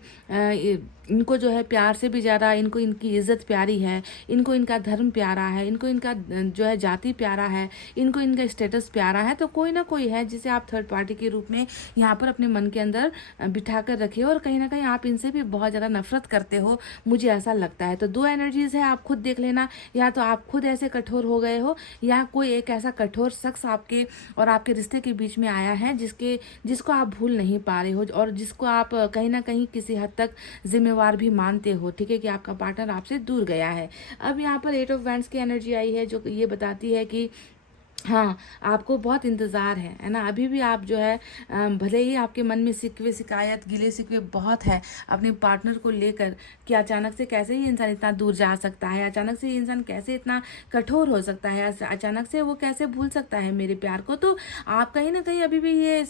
इनको जो है प्यार से भी ज़्यादा इनको इनकी इज्जत प्यारी है, इनको इनका धर्म प्यारा है, इनको इनका जो है जाति प्यारा है, इनको इनका स्टेटस प्यारा है। तो कोई ना कोई है जिसे आप थर्ड पार्टी के रूप में यहाँ पर अपने मन के अंदर बिठा कर रखे हो, और कहीं ना कहीं आप इनसे भी बहुत ज़्यादा नफरत करते हो, मुझे ऐसा लगता है। तो दो एनर्जीज है, आप खुद देख लेना, या तो आप खुद ऐसे कठोर हो गए हो, या कोई एक ऐसा कठोर शख्स आपके और आपके रिश्ते के बीच में आया है जिसको आप भूल नहीं पा रहे हो, और जिसको आप कहीं ना कहीं किसी हद तक जिम्मेवार भी मानते हो, ठीक है, कि आपका पार्टनर आपसे दूर गया है। अब यहाँ पर 8 ऑफ वैंड्स की एनर्जी आई है जो ये बताती है कि हाँ, आपको बहुत इंतज़ार है ना। अभी भी आप जो है भले ही आपके मन में शिकवे शिकायत गिले शिकवे बहुत है अपने पार्टनर को लेकर कि अचानक से कैसे ही इंसान इतना दूर जा सकता है, अचानक से ये इंसान कैसे इतना कठोर हो सकता है, अचानक से वो कैसे भूल सकता है मेरे प्यार को। तो आप कहीं ना कहीं अभी भी ये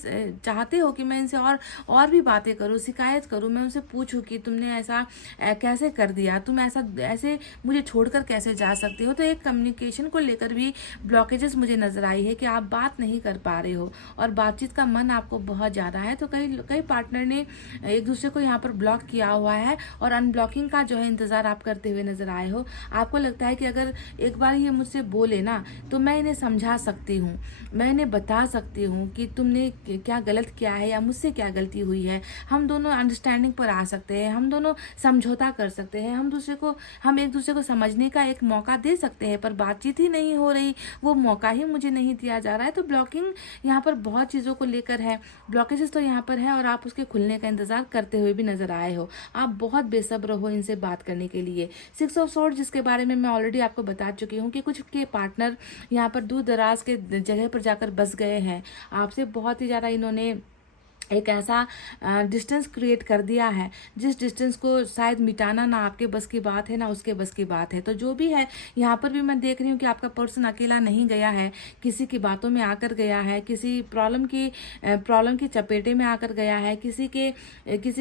चाहते हो कि मैं इनसे और भी बातें करूँ, शिकायत करूँ, मैं उनसे पूछूँ कि तुमने ऐसा कैसे कर दिया, तुम ऐसे मुझे छोड़कर कैसे जा सकते हो। तो एक कम्युनिकेशन को लेकर भी ब्लॉकेजेस मुझे नजर आई है कि आप बात नहीं कर पा रहे हो, और बातचीत का मन आपको बहुत ज़्यादा है। तो कई पार्टनर ने एक दूसरे को यहाँ पर ब्लॉक किया हुआ है, और अनब्लॉकिंग का जो है इंतज़ार आप करते हुए नजर आए हो। आपको लगता है कि अगर एक बार ये मुझसे बोले ना तो मैं इन्हें समझा सकती हूँ, मैं इन्हें बता सकती हूँ कि तुमने क्या गलत किया है या मुझसे क्या गलती हुई है, हम दोनों अंडरस्टैंडिंग पर आ सकते हैं, हम दोनों समझौता कर सकते हैं, हम एक दूसरे को समझने का एक मौका दे सकते हैं। पर बातचीत ही नहीं हो रही, वो मौका ही मुझे नहीं दिया जा रहा है। तो ब्लॉकिंग यहाँ पर बहुत चीज़ों को लेकर है, ब्लॉकेजेस तो यहाँ पर है, और आप उसके खुलने का इंतजार करते हुए भी नजर आए हो। आप बहुत बेसब्र हो इनसे बात करने के लिए। 6 ऑफ सोर्ड, जिसके बारे में मैं ऑलरेडी आपको बता चुकी हूँ कि कुछ के पार्टनर यहाँ पर दूर दराज के जगह पर जाकर बस गए हैं, आपसे बहुत ही ज़्यादा इन्होंने एक ऐसा डिस्टेंस क्रिएट कर दिया है जिस डिस्टेंस को शायद मिटाना ना आपके बस की बात है ना उसके बस की बात है। तो जो भी है यहाँ पर भी मैं देख रही हूँ कि आपका पर्सन अकेला नहीं गया है, किसी की बातों में आकर गया है, किसी प्रॉब्लम की चपेटे में आकर गया है, किसी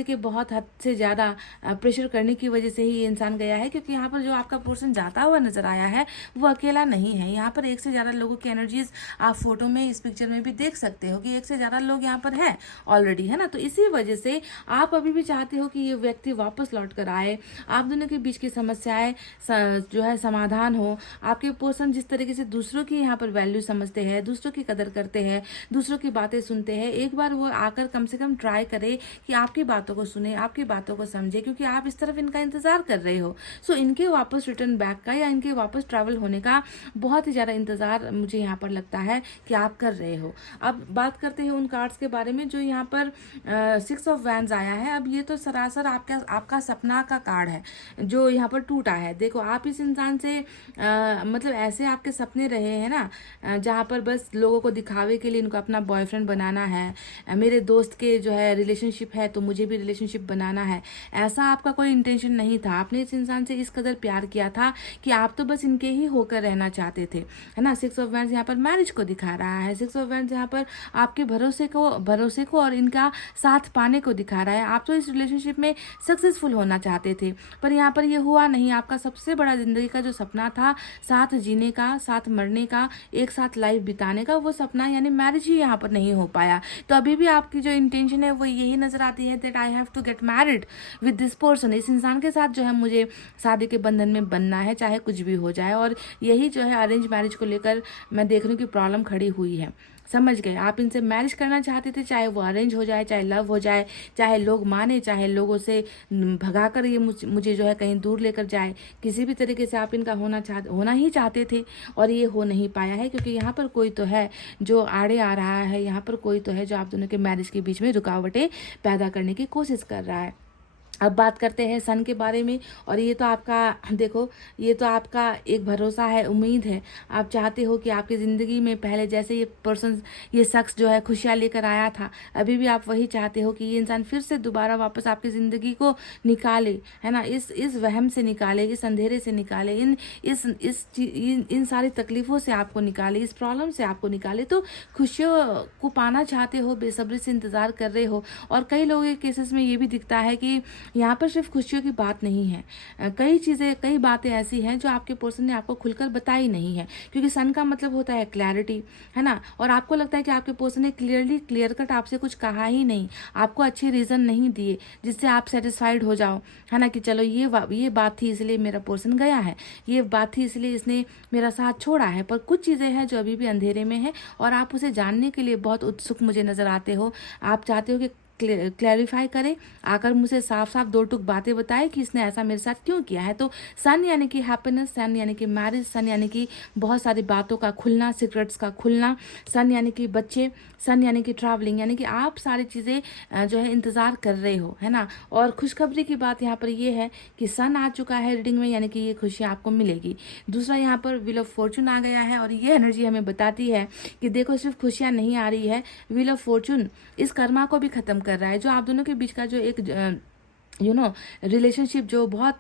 के बहुत हद से ज़्यादा प्रेशर करने की वजह से ही ये इंसान गया है। क्योंकि यहाँ पर जो आपका पर्सन जाता हुआ नजर आया है वो अकेला नहीं है, यहाँ पर एक से ज़्यादा लोगों की एनर्जीज आप फोटो में, इस पिक्चर में भी देख सकते हो कि एक से ज़्यादा लोग यहाँ पर है, ऑलरेडी, है ना। तो इसी वजह से आप अभी भी चाहते हो कि ये व्यक्ति वापस लौट कर आए, आप दोनों के बीच की समस्याएं जो है समाधान हो। आपके पर्सन जिस तरीके से दूसरों की यहाँ पर वैल्यू समझते हैं, दूसरों की कदर करते हैं, दूसरों की बातें सुनते हैं, एक बार वो आकर कम से कम ट्राई करे कि आपकी बातों को सुने, आपकी बातों को समझे, क्योंकि आप इस तरफ इनका इंतजार कर रहे हो। सो इनके वापस रिटर्न बैक का या इनके वापस ट्रैवल होने का बहुत ही ज़्यादा इंतजार मुझे यहाँ पर लगता है कि आप कर रहे हो। अब बात करते हैं उन कार्ड्स के बारे में जो यहाँ पर 6 ऑफ वैंड्स आया है। अब ये तो सरासर आपका सपना का कार्ड है जो यहाँ पर टूटा है। देखो, आप इस इंसान से मतलब ऐसे आपके सपने रहे हैं ना, जहाँ पर बस लोगों को दिखावे के लिए इनको अपना बॉयफ्रेंड बनाना है, मेरे दोस्त के जो है रिलेशनशिप है तो मुझे भी रिलेशनशिप बनाना है, ऐसा आपका कोई इंटेंशन नहीं था। आपने इस इंसान से इस कदर प्यार किया था कि आप तो बस इनके ही होकर रहना चाहते थे, है ना। 6 ऑफ वैंड्स यहाँ पर मैरिज को दिखा रहा है। 6 ऑफ वैंड्स यहाँ पर आपके भरोसे को और इनका साथ पाने को दिखा रहा है। आप तो इस रिलेशनशिप में सक्सेसफुल होना चाहते थे, पर यहाँ पर ये हुआ नहीं। आपका सबसे बड़ा जिंदगी का जो सपना था, साथ जीने का, साथ मरने का, एक साथ लाइफ बिताने का, वो सपना यानी मैरिज ही यहाँ पर नहीं हो पाया। तो अभी भी आपकी जो इंटेंशन है वो यही नजर आती है that I have to get married with this person. इस इंसान के साथ जो है मुझे शादी के बंधन में बनना है, चाहे कुछ भी हो जाए। और यही जो है अरेंज मैरिज को लेकर मैं देख रही हूँ कि प्रॉब्लम खड़ी हुई है। समझ गए, आप इनसे मैरिज करना चाहते थे, चाहे वो अरेंज हो जाए, चाहे लव हो जाए, चाहे लोग माने, चाहे लोगों से भगाकर ये मुझे जो है कहीं दूर लेकर जाए, किसी भी तरीके से आप इनका होना ही चाहते थे और ये हो नहीं पाया है। क्योंकि यहाँ पर कोई तो है जो आड़े आ रहा है, यहाँ पर कोई तो है जो आप दोनों के मैरिज के बीच में रुकावटें पैदा करने की कोशिश कर रहा है। अब बात करते हैं सन के बारे में। और ये तो आपका, देखो, ये तो आपका एक भरोसा है, उम्मीद है। आप चाहते हो कि आपकी ज़िंदगी में पहले जैसे ये पर्सन, ये शख्स जो है खुशियाँ लेकर आया था, अभी भी आप वही चाहते हो कि ये इंसान फिर से दोबारा वापस आपकी ज़िंदगी को निकाले, है ना। इस वहम से निकाले, इस अंधेरे से निकाले, इन सारी तकलीफ़ों से आपको निकाले, इस प्रॉब्लम से आपको निकाले। तो खुशियों को पाना चाहते हो, बेसब्री से इंतज़ार कर रहे हो। और कई लोगों के केसेस में ये भी दिखता है कि यहाँ पर सिर्फ खुशियों की बात नहीं है, कई बातें ऐसी हैं जो आपके पर्सन ने आपको खुलकर बताई नहीं है। क्योंकि सन का मतलब होता है क्लैरिटी, है ना। और आपको लगता है कि आपके पर्सन ने क्लियर कट आपसे कुछ कहा ही नहीं, आपको अच्छे रीज़न नहीं दिए जिससे आप सेटिस्फाइड हो जाओ, है ना, कि चलो ये बात थी इसलिए मेरा पर्सन गया है, ये बात थी इसलिए इसने मेरा साथ छोड़ा है। पर कुछ चीज़ें हैं जो अभी भी अंधेरे में है और आप उसे जानने के लिए बहुत उत्सुक मुझे नज़र आते हो। आप चाहते हो कि क्लैरिफाई करे, आकर मुझे साफ साफ दो टुक बातें बताए कि इसने ऐसा मेरे साथ क्यों किया है। तो सन यानी कि हैप्पीनेस, सन यानी कि मैरिज, सन यानी कि बहुत सारी बातों का खुलना, सीक्रेट्स का खुलना, सन यानी कि बच्चे, सन यानी कि ट्रैवलिंग, यानी कि आप सारी चीज़ें जो है इंतज़ार कर रहे हो, है ना। और खुशखबरी की बात यहाँ पर ये है कि सन आ चुका है रीडिंग में, यानी कि ये खुशियाँ आपको मिलेगी। दूसरा, यहाँ पर व्हील ऑफ फॉर्चून आ गया है और ये एनर्जी हमें बताती है कि देखो, सिर्फ खुशियाँ नहीं आ रही है, व्हील ऑफ फॉर्चून इस कर्मा को भी ख़त्म कर रहा है। जो आप दोनों के बीच का जो एक रिलेशनशिप जो बहुत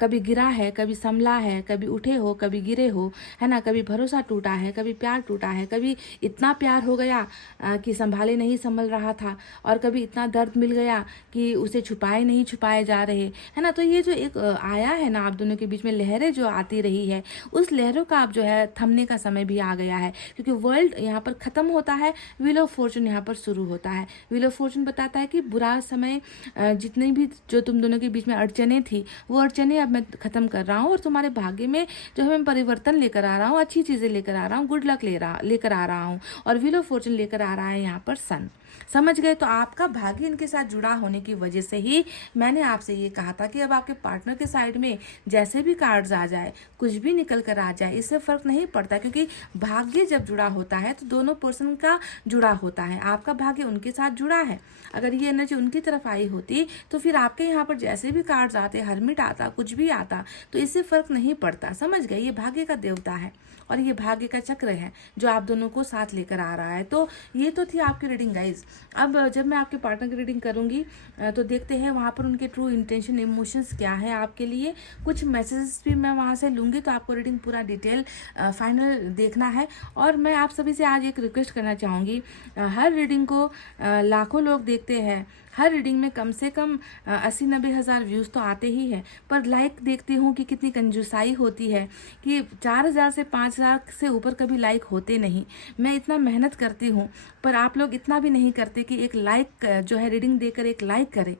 कभी गिरा है, कभी संभला है, कभी उठे हो, कभी गिरे हो, है ना। कभी भरोसा टूटा है, कभी प्यार टूटा है, कभी इतना प्यार हो गया कि संभाले नहीं संभल रहा था, और कभी इतना दर्द मिल गया कि उसे छुपाए नहीं छुपाए जा रहे, है ना। तो ये जो एक आया है ना आप दोनों के बीच में, लहरें जो आती रही है, उस लहरों का आप जो है थमने का समय भी आ गया है। क्योंकि वर्ल्ड यहाँ पर ख़त्म होता है, व्हील ऑफ फॉर्चून यहाँ पर शुरू होता है। व्हील ऑफ फॉर्चून बताता है कि बुरा समय, जितने भी जो तुम दोनों के बीच में अड़चने थी, वो अड़चने अब मैं ख़त्म कर रहा हूँ और तुम्हारे भाग्य में जो है मैं परिवर्तन लेकर आ रहा हूँ, अच्छी चीज़ें लेकर आ रहा हूँ, गुड लक लेकर आ रहा हूँ। और व्हील ऑफ फॉर्चून लेकर आ रहा है यहाँ पर सन। समझ गए। तो आपका भाग्य इनके साथ जुड़ा होने की वजह से ही मैंने आपसे ये कहा था कि अब आपके पार्टनर के साइड में जैसे भी कार्ड्स आ जाए, कुछ भी निकल कर आ जाए, इससे फ़र्क नहीं पड़ता। क्योंकि भाग्य जब जुड़ा होता है तो दोनों पर्सन का जुड़ा होता है। आपका भाग्य उनके साथ जुड़ा है। अगर ये एनर्जी उनकी तरफ आई होती तो फिर आपके यहाँ पर जैसे भी कार्ड्स आते, हरमिट आता, कुछ भी आता, तो इससे फ़र्क नहीं पड़ता। समझ गए। ये भाग्य का देवता है और ये भाग्य का चक्र है जो आप दोनों को साथ लेकर आ रहा है। तो ये तो थी आपकी रीडिंग गाइज। अब जब मैं आपके पार्टनर की रीडिंग करूंगी तो देखते हैं वहाँ पर उनके ट्रू इंटेंशन, इमोशंस क्या है आपके लिए। कुछ मैसेजेस भी मैं वहाँ से लूँगी, तो आपको रीडिंग पूरा डिटेल फाइनल देखना है। और मैं आप सभी से आज एक रिक्वेस्ट करना चाहूँगी, हर रीडिंग को लाखों लोग देखते हैं, हर रीडिंग में कम से कम 80-90 हज़ार व्यूज़ तो आते ही हैं, पर लाइक देखती हूँ कि कितनी कंजूसाई होती है कि 4,000 से 5,000 से ऊपर कभी लाइक होते नहीं। मैं इतना मेहनत करती हूँ, पर आप लोग इतना भी नहीं करते कि एक लाइक जो है रीडिंग देकर एक लाइक करें,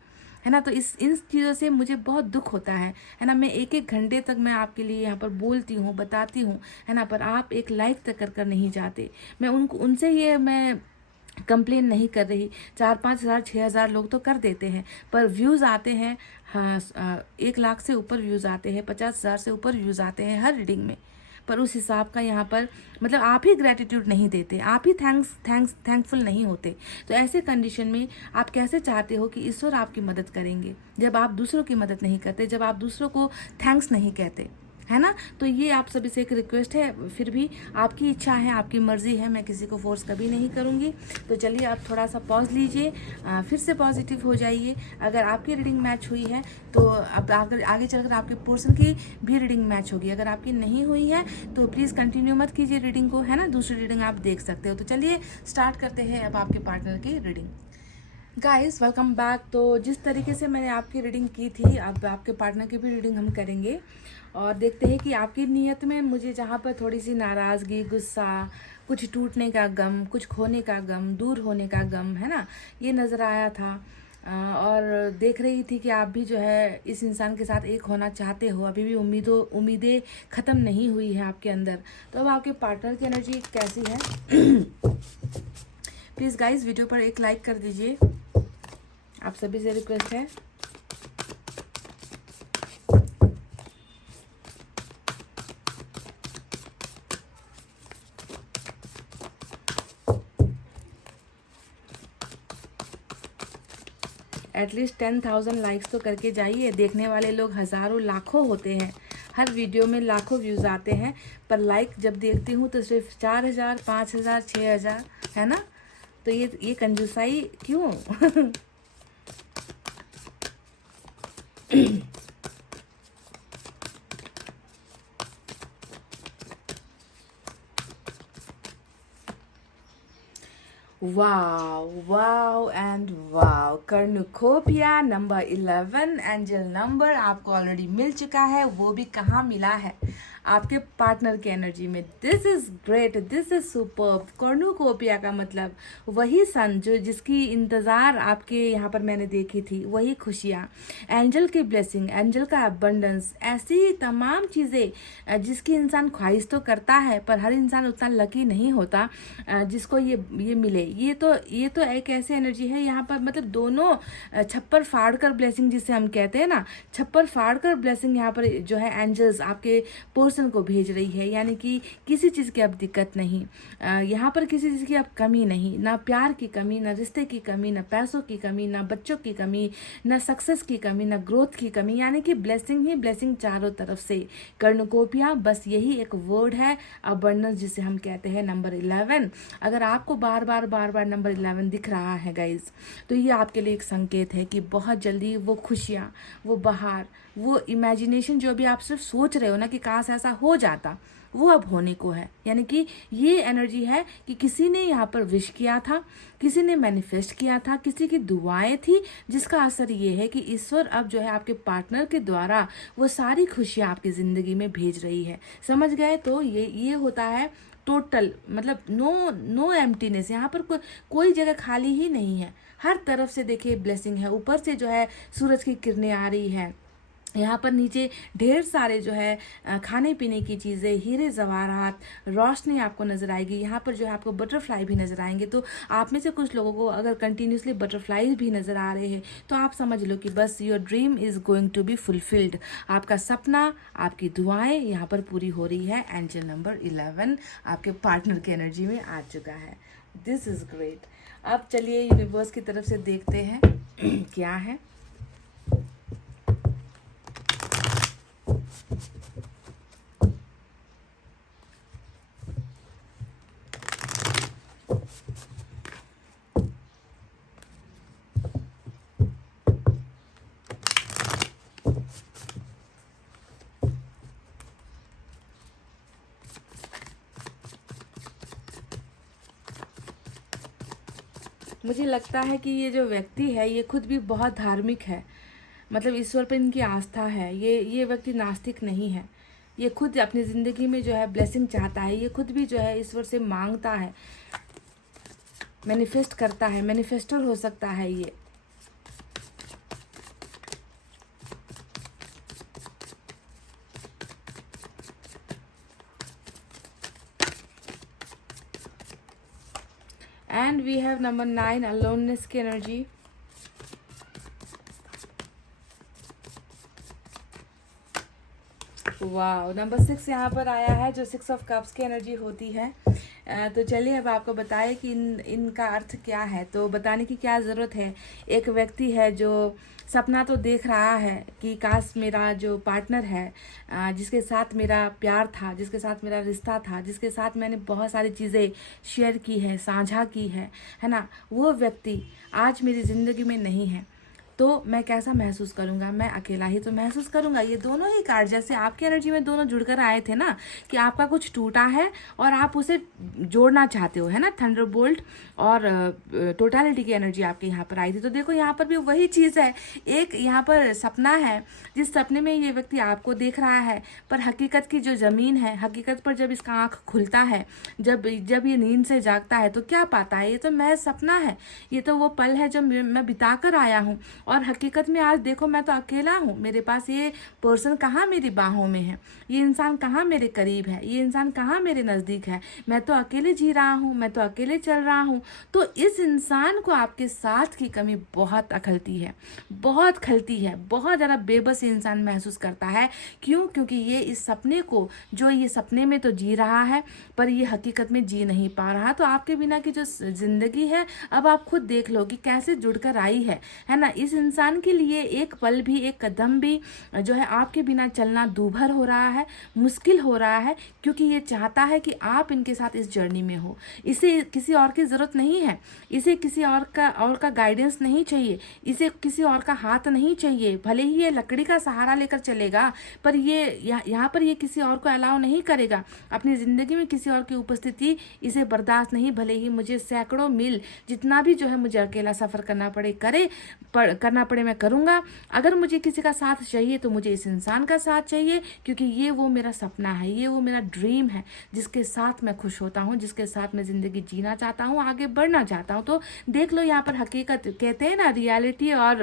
है ना। तो इन चीज़ों से मुझे बहुत दुख होता है ना। मैं एक एक घंटे तक मैं आपके लिए यहाँ पर बोलती हूँ, बताती हूँ, है ना, पर आप एक लाइक तक कर नहीं जाते। मैं उनसे ये मैं कंप्लेन नहीं कर रही। 4-5 हज़ार 6,000 लोग तो कर देते हैं, पर व्यूज़ आते हैं, हाँ, 1 लाख से ऊपर व्यूज़ आते हैं, 50,000 से ऊपर व्यूज़ आते हैं हर रीडिंग में। पर उस हिसाब का यहाँ पर मतलब आप ही ग्रेटिट्यूड नहीं देते, आप ही थैंकफुल नहीं होते। तो ऐसे कंडीशन में आप कैसे चाहते हो कि ईश्वर आपकी मदद करेंगे जब आप दूसरों की मदद नहीं करते, जब आप दूसरों को थैंक्स नहीं कहते, है ना। तो ये आप सभी से एक रिक्वेस्ट है, फिर भी आपकी इच्छा है, आपकी मर्ज़ी है, मैं किसी को फोर्स कभी नहीं करूँगी। तो चलिए आप थोड़ा सा पॉज लीजिए, फिर से पॉजिटिव हो जाइए। अगर आपकी रीडिंग मैच हुई है तो अब अगर आगे चलकर आपके पर्सन की भी रीडिंग मैच होगी। अगर आपकी नहीं हुई है तो प्लीज़ कंटिन्यू मत कीजिए रीडिंग को, है ना, दूसरी रीडिंग आप देख सकते हो। तो चलिए स्टार्ट करते हैं अब आपके पार्टनर की रीडिंग। Guys welcome back. तो जिस तरीके से मैंने आपकी रीडिंग की थी, अब आपके पार्टनर की भी रीडिंग हम करेंगे और देखते हैं कि आपकी नीयत में मुझे जहाँ पर थोड़ी सी नाराज़गी, गुस्सा, कुछ टूटने का गम, कुछ खोने का गम, दूर होने का गम, है ना, ये नज़र आया था। और देख रही थी कि आप भी जो है इस इंसान के साथ एक होना चाहते हो, अभी भी उम्मीदें ख़त्म नहीं हुई है आपके अंदर। तो अब आपके पार्टनर की एनर्जी कैसी है? प्लीज़ गाइस वीडियो पर एक लाइक कर दीजिए, आप सभी से रिक्वेस्ट है। एटलीस्ट 10,000 लाइक्स तो करके जाइए। देखने वाले लोग हज़ारों लाखों होते हैं, हर वीडियो में लाखों व्यूज़ आते हैं, पर लाइक जब देखती हूँ तो सिर्फ 4,000, 5,000, 6,000, है ना। तो ये कंजूसाई क्यों? Wow and wow. Cornucopia number 11 angel number आपको ऑलरेडी मिल चुका है। वो भी कहाँ मिला है? आपके पार्टनर की एनर्जी में। This is great, this is superb. Cornucopia का मतलब वही सन जो जिसकी इंतज़ार आपके यहाँ पर मैंने देखी थी, वही खुशियाँ, एंजल की ब्लेसिंग, एंजल का अबंडेंस, ऐसी तमाम चीज़ें जिसकी इंसान ख्वाहिश तो करता है, पर हर इंसान उतना लकी नहीं होता जिसको ये मिले। ये तो एक ऐसी एनर्जी है यहाँ पर, मतलब दोनों छप्पर फाड़ कर ब्लेसिंग जिसे हम कहते हैं ना, छप्पर फाड़ कर ब्लेसिंग यहाँ पर जो है एंजल्स आपके पर्सन को भेज रही है। यानी कि किसी चीज़ की अब दिक्कत नहीं, यहाँ पर किसी चीज़ की अब कमी नहीं, ना प्यार की कमी, ना रिश्ते की कमी, ना पैसों की कमी, ना बच्चों की कमी, ना सक्सेस की कमी, ना ग्रोथ की कमी। यानी कि ब्लेसिंग ही ब्लेसिंग चारों तरफ से। कर्नुकोपिया बस यही एक वर्ड है, अबंडेंस जिसे हम कहते हैं। नंबर 11, अगर आपको बार बार नंबर 11 दिख रहा है गाइज, तो ये आपके लिए एक संकेत है कि बहुत जल्दी वो खुशियाँ, वो बहार, वो इमेजिनेशन जो भी आप सिर्फ सोच रहे हो ना कि काश ऐसा हो जाता, वो अब होने को है। यानी कि ये एनर्जी है कि किसी ने यहाँ पर विश किया था, किसी ने मैनिफेस्ट किया था, किसी की दुआएं थी, जिसका असर ये है कि ईश्वर अब जो है आपके पार्टनर के द्वारा वो सारी खुशियाँ आपकी ज़िंदगी में भेज रही है। समझ गए? तो ये होता है टोटल, मतलब नो एम्प्टीनेस। यहाँ पर कोई जगह खाली ही नहीं है, हर तरफ से देखिए ब्लेसिंग है। ऊपर से जो है सूरज की किरणें आ रही है, यहाँ पर नीचे ढेर सारे जो है खाने पीने की चीज़ें, हीरे जवाहरात, रोशनी आपको नज़र आएगी। यहाँ पर जो है आपको बटरफ्लाई भी नज़र आएंगे। तो आप में से कुछ लोगों को अगर कंटिन्यूसली बटरफ्लाई भी नज़र आ रहे हैं तो आप समझ लो कि बस your dream is going to be fulfilled. आपका सपना, आपकी दुआएं यहाँ पर पूरी हो रही है। एंजल नंबर 11 आपके पार्टनर की एनर्जी में आ चुका है। This is great. अब चलिए यूनिवर्स की तरफ से देखते हैं क्या है। मुझे लगता है कि ये जो व्यक्ति है ये खुद भी बहुत धार्मिक है, मतलब ईश्वर पर इनकी आस्था है। ये व्यक्ति नास्तिक नहीं है। ये खुद अपनी ज़िंदगी में जो है ब्लेसिंग चाहता है। ये खुद भी जो है ईश्वर से मांगता है, मैनिफेस्ट करता है, मैनिफेस्टर हो सकता है ये। And we have number 9 aloneness की एनर्जी। वाह, नंबर 6 यहाँ पर आया है, जो 6 ऑफ कप्स की एनर्जी होती है। तो चलिए अब आपको बताए कि इनका अर्थ क्या है। तो बताने की क्या ज़रूरत है। एक व्यक्ति है जो सपना तो देख रहा है कि काश मेरा जो पार्टनर है, जिसके साथ मेरा प्यार था, जिसके साथ मेरा रिश्ता था, जिसके साथ मैंने बहुत सारी चीज़ें शेयर की है, साझा की है ना, वो व्यक्ति आज मेरी ज़िंदगी में नहीं है। तो मैं कैसा महसूस करूँगा, मैं अकेला ही तो महसूस करूँगा। ये दोनों ही कार्ड जैसे आपकी एनर्जी में दोनों जुड़कर आए थे ना, कि आपका कुछ टूटा है और आप उसे जोड़ना चाहते हो, है ना। थंडरबोल्ट और टोटलिटी की एनर्जी आपके यहाँ पर आई थी। तो देखो यहाँ पर भी वही चीज़ है। एक यहाँ पर सपना है, जिस सपने में ये व्यक्ति आपको देख रहा है, पर हकीकत की जो ज़मीन है, हकीकत पर जब इसका आँख खुलता है, जब ये नींद से जागता है, तो क्या पाता है, ये तो महज सपना है। ये तो वो पल है जो मैं बिता कर आया हूँ, और हकीकत में आज देखो मैं तो अकेला हूँ। मेरे पास ये पर्सन कहाँ मेरी बाहों में है, ये इंसान कहाँ मेरे करीब है, ये इंसान कहाँ मेरे नज़दीक है। मैं तो अकेले जी रहा हूँ, मैं तो अकेले चल रहा हूँ। तो इस इंसान को आपके साथ की कमी बहुत खलती है, बहुत खलती है। बहुत ज़्यादा बेबस इंसान महसूस करता है। क्यों? क्योंकि ये इस सपने को, जो ये सपने में तो जी रहा है, पर ये हकीकत में जी नहीं पा रहा। तो आपके बिना की जो ज़िंदगी है, अब आप खुद देख लो कि कैसे जुड़कर आई है ना। इस इंसान के लिए एक पल भी, एक कदम भी जो है आपके बिना चलना दूभर हो रहा है, मुश्किल हो रहा है, क्योंकि ये चाहता है कि आप इनके साथ इस जर्नी में हो। इसे किसी और की ज़रूरत नहीं है, इसे किसी और का गाइडेंस नहीं चाहिए, इसे किसी और का हाथ नहीं चाहिए। भले ही ये लकड़ी का सहारा लेकर चलेगा, पर ये यहाँ पर ये किसी और को अलाउ नहीं करेगा। अपनी ज़िंदगी में किसी और की उपस्थिति इसे बर्दाश्त नहीं। भले ही मुझे सैकड़ों मील जितना भी जो है मुझे अकेला सफ़र करना करना पड़े, मैं करूँगा। अगर मुझे किसी का साथ चाहिए तो मुझे इस इंसान का साथ चाहिए, क्योंकि ये वो मेरा सपना है, ये वो मेरा ड्रीम है, जिसके साथ मैं खुश होता हूँ, जिसके साथ मैं ज़िंदगी जीना चाहता हूँ, आगे बढ़ना चाहता हूँ। तो देख लो यहाँ पर हकीकत, कहते हैं ना, रियलिटी और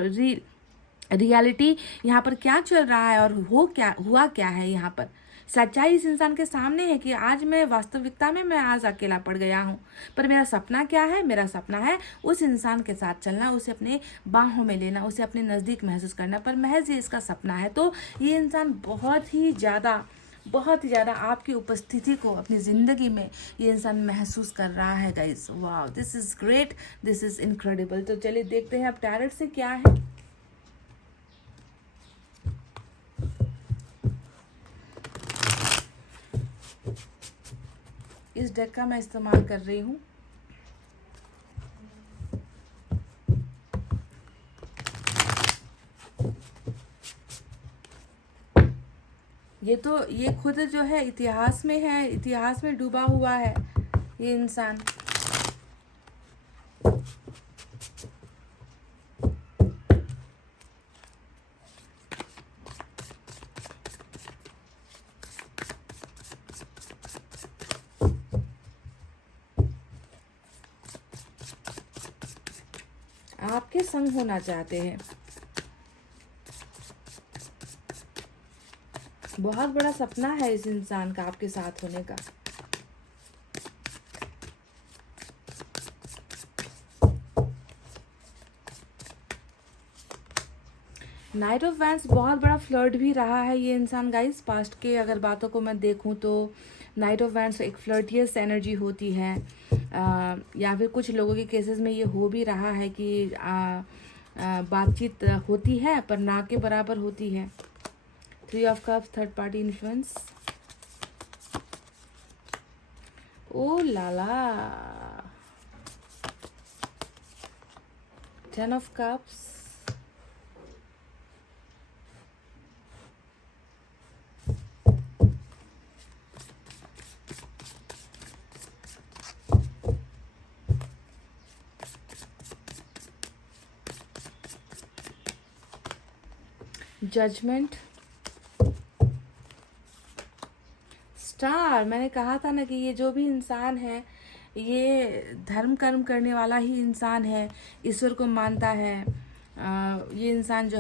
रियलिटी यहाँ पर क्या चल रहा है और हुआ क्या है। यहाँ पर सच्चाई इस इंसान के सामने है कि आज मैं वास्तविकता में मैं आज अकेला पड़ गया हूँ। पर मेरा सपना क्या है? मेरा सपना है उस इंसान के साथ चलना, उसे अपने बाहों में लेना, उसे अपने नज़दीक महसूस करना। पर महज ये इसका सपना है। तो ये इंसान बहुत ही ज़्यादा आपकी उपस्थिति को अपनी ज़िंदगी में ये इंसान महसूस कर रहा है गाइस। वाह, this is great, this is incredible. तो चलिए देखते हैं अब टैरोट से क्या है। इस डेक का मैं इस्तेमाल कर रही हूँ। ये खुद जो है इतिहास में है, इतिहास में डूबा हुआ है ये इंसान। आपके संग होना चाहते हैं। बहुत बड़ा सपना है इस इंसान का आपके साथ होने का। नाइट ऑफ वैंड्स बहुत बड़ा फ्लर्ट भी रहा है ये इंसान गाइस। पास्ट के अगर बातों को मैं देखूं तो नाइट ऑफ वैंड्स एक फ्लर्टियस एनर्जी होती है, या फिर कुछ लोगों के केसेस में ये हो भी रहा है कि बातचीत होती है पर ना के बराबर होती है। 3 of cups, third party influence. Oh la la, 10 of cups, judgement, star. मैंने कहा था ना कि ये जो भी इंसान है ये धर्म कर्म करने वाला ही इंसान है, ईश्वर को मानता है। ये इंसान जो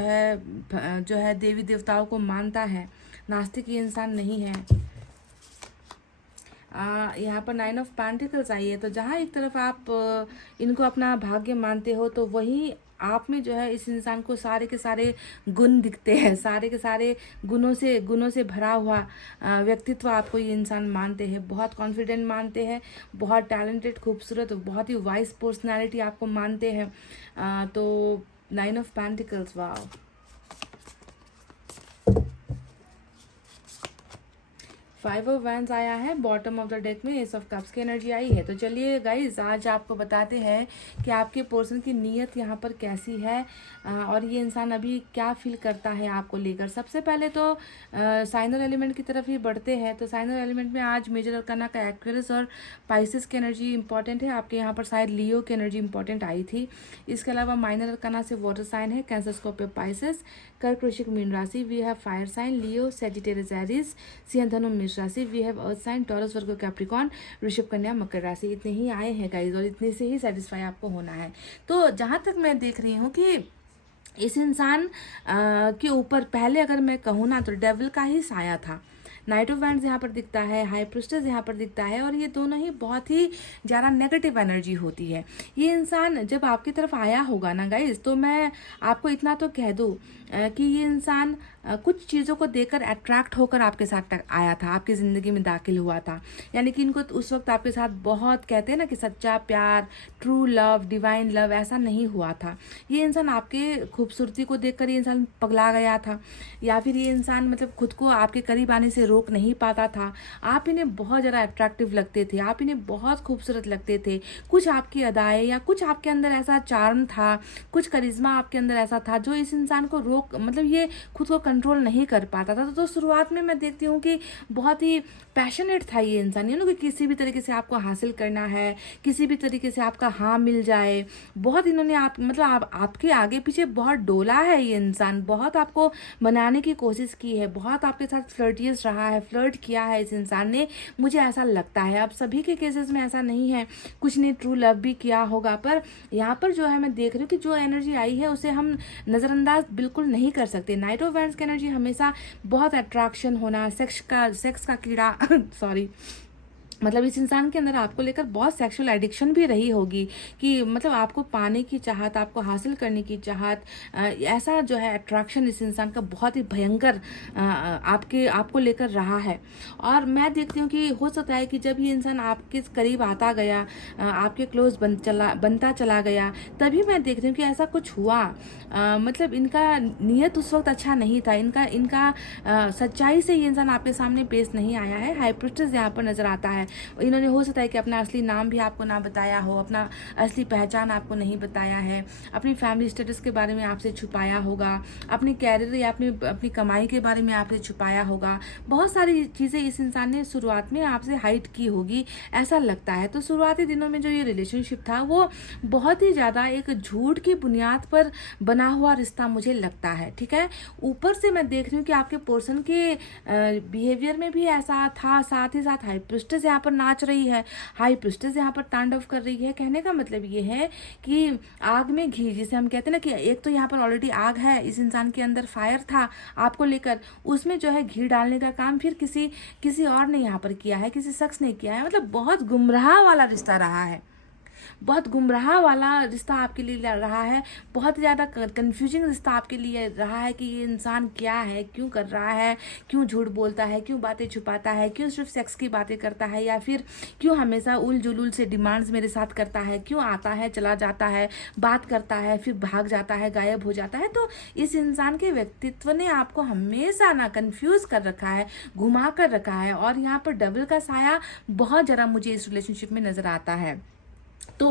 है देवी देवताओं को मानता है, नास्तिक ये इंसान नहीं है। यहाँ पर 9 ऑफ पेंटिकल्स आई है, तो जहाँ एक तरफ आप इनको अपना भाग्य मानते हो, तो वहीं आप में जो है इस इंसान को सारे के सारे गुण दिखते हैं, सारे के सारे गुणों से भरा हुआ व्यक्तित्व आपको ये इंसान मानते हैं। बहुत कॉन्फिडेंट मानते हैं, बहुत टैलेंटेड, खूबसूरत, बहुत ही वाइज पर्सनैलिटी आपको मानते हैं। तो 9 of pentacles, wow. 5 of wands आया है, बॉटम ऑफ द डेक में एस ऑफ कप्स की एनर्जी आई है। तो चलिए गाइज, आज आपको बताते हैं कि आपके पर्सन की नीयत यहाँ पर कैसी है और ये इंसान अभी क्या फील करता है आपको लेकर। सबसे पहले तो साइनर एलिमेंट की तरफ ही बढ़ते हैं। तो साइनर एलिमेंट में आज मेजर अरकाना का एक्वेरियस और पाइसेस की एनर्जी इंपॉर्टेंट है। आपके यहाँ पर शायद लियो की एनर्जी इंपॉर्टेंट आई थी। इसके अलावा माइनर अरकाना से वाटर साइन है, कैंसर, स्कॉर्पियो, पाइसेस, कर्क, वृश्चिक, मीन राशि। We have fire sign Leo, Sagittarius, Aries, सिंह, धनु, मेष राशि। We have earth sign Taurus, Virgo, Capricorn, वृषभ, कन्या, मकर राशि। इतने ही आए हैं गाइज और इतने से ही सेटिस्फाई आपको होना है। तो जहाँ तक मैं देख रही हूँ कि इस इंसान के ऊपर पहले अगर मैं कहूँ ना तो डेविल का ही साया था। नाइट ऑफ वैंड्स यहाँ पर दिखता है, हाई प्रिस्टेस यहाँ पर दिखता है और ये दोनों ही बहुत ही ज़्यादा नेगेटिव एनर्जी होती है। ये इंसान जब आपकी तरफ आया होगा ना गाइज, तो मैं आपको इतना तो कह दूँ कि ये इंसान कुछ चीज़ों को देखकर अट्रैक्ट होकर आपके साथ आया था, आपकी ज़िंदगी में दाखिल हुआ था। यानी कि इनको उस वक्त आपके साथ बहुत, कहते हैं ना कि सच्चा प्यार, ट्रू लव, डिवाइन लव, ऐसा नहीं हुआ था। ये इंसान आपके खूबसूरती को देखकर ये इंसान पगला गया था, या फिर ये इंसान मतलब खुद को आपके करीब आने से रोक नहीं पाता था। आप इन्हें बहुत ज़्यादा अट्रैक्टिव लगते थे, आप इन्हें बहुत खूबसूरत लगते थे। कुछ आपकी अदाएँ या कुछ आपके अंदर ऐसा चार्म था, कुछ करिश्मा आपके अंदर ऐसा था जो इस इंसान को मतलब ये खुद को कंट्रोल नहीं कर पाता था। तो शुरुआत में मैं देखती हूँ कि बहुत ही पैशनेट था ये इंसान, यानी कि किसी भी तरीके से आपको हासिल करना है, किसी भी तरीके से आपका हाँ मिल जाए। बहुत इन्होंने आपके आगे पीछे बहुत डोला है ये इंसान, बहुत आपको मनाने की कोशिश की है, बहुत आपके साथ फ्लर्टियस रहा है, फ्लर्ट किया है इस इंसान ने, मुझे ऐसा लगता है। अब सभी के केसेस में ऐसा नहीं है, कुछ ने ट्रू लव भी किया होगा, पर यहाँ पर जो है मैं देख रही हूँ कि जो एनर्जी आई है उसे हम नज़रअंदाज बिल्कुल नहीं कर सकते। नाइट ऑफ वैंड्स की एनर्जी हमेशा बहुत अट्रैक्शन होना, सेक्स का कीड़ा सॉरी, मतलब इस इंसान के अंदर आपको लेकर बहुत सेक्सुअल एडिक्शन भी रही होगी कि मतलब आपको पाने की चाहत, आपको हासिल करने की चाहत, ऐसा जो है अट्रैक्शन इस इंसान का बहुत ही भयंकर आपको लेकर रहा है। और मैं देखती हूँ कि हो सकता है कि जब ये इंसान आपके करीब आता गया, आपके क्लोज बनता चला गया, तभी मैं देखती हूँ कि ऐसा कुछ हुआ। मतलब इनका नीयत उस वक्त अच्छा नहीं था, इनका सच्चाई से ये इंसान आपके सामने पेश नहीं आया है। हाई प्रिस्टेस यहाँ पर नजर आता है। इन्होंने हो सकता है कि अपना असली नाम भी आपको ना बताया हो, अपना असली पहचान आपको नहीं बताया है, अपनी फैमिली स्टेटस के बारे में आपसे छुपाया होगा, अपने कैरियर या अपनी कमाई के बारे में आपसे छुपाया होगा। बहुत सारी चीज़ें इस इंसान ने शुरुआत में आपसे हाइड की होगी, ऐसा लगता है। तो शुरुआती दिनों में जो ये रिलेशनशिप था वो बहुत ही ज़्यादा एक झूठ की बुनियाद पर बना हुआ रिश्ता मुझे लगता है, ठीक है। ऊपर से मैं देख रही हूँ कि आपके पर्सन के बिहेवियर में भी ऐसा था, साथ ही साथ हाई प्रिस्टेस यहाँ पर नाच रही है, हाई प्रिस्टेस यहाँ पर तांडव कर रही है। कहने का मतलब ये है कि आग में घी, जिसे हम कहते हैं ना कि एक तो यहाँ पर ऑलरेडी आग है, इस इंसान के अंदर फायर था आपको लेकर, उसमें जो है घी डालने का काम फिर किसी और ने यहाँ पर किया है, किसी शख्स ने किया है। मतलब बहुत गुमराह वाला रिश्ता रहा है, बहुत गुमराह वाला रिश्ता आपके लिए रहा है, बहुत ज़्यादा कंफ्यूजिंग रिश्ता आपके लिए रहा है कि ये इंसान क्या है, क्यों कर रहा है, क्यों झूठ बोलता है, क्यों बातें छुपाता है, क्यों सिर्फ सेक्स की बातें करता है, या फिर क्यों हमेशा उल जुलूल से डिमांड्स मेरे साथ करता है, क्यों आता है चला जाता है, बात करता है फिर भाग जाता है, गायब हो जाता है। तो इस इंसान के व्यक्तित्व ने आपको हमेशा ना कन्फ्यूज़ कर रखा है, घुमा कर रखा है। और यहाँ पर डबल का साया बहुत ज़्यादा मुझे इस रिलेशनशिप में नज़र आता है। तो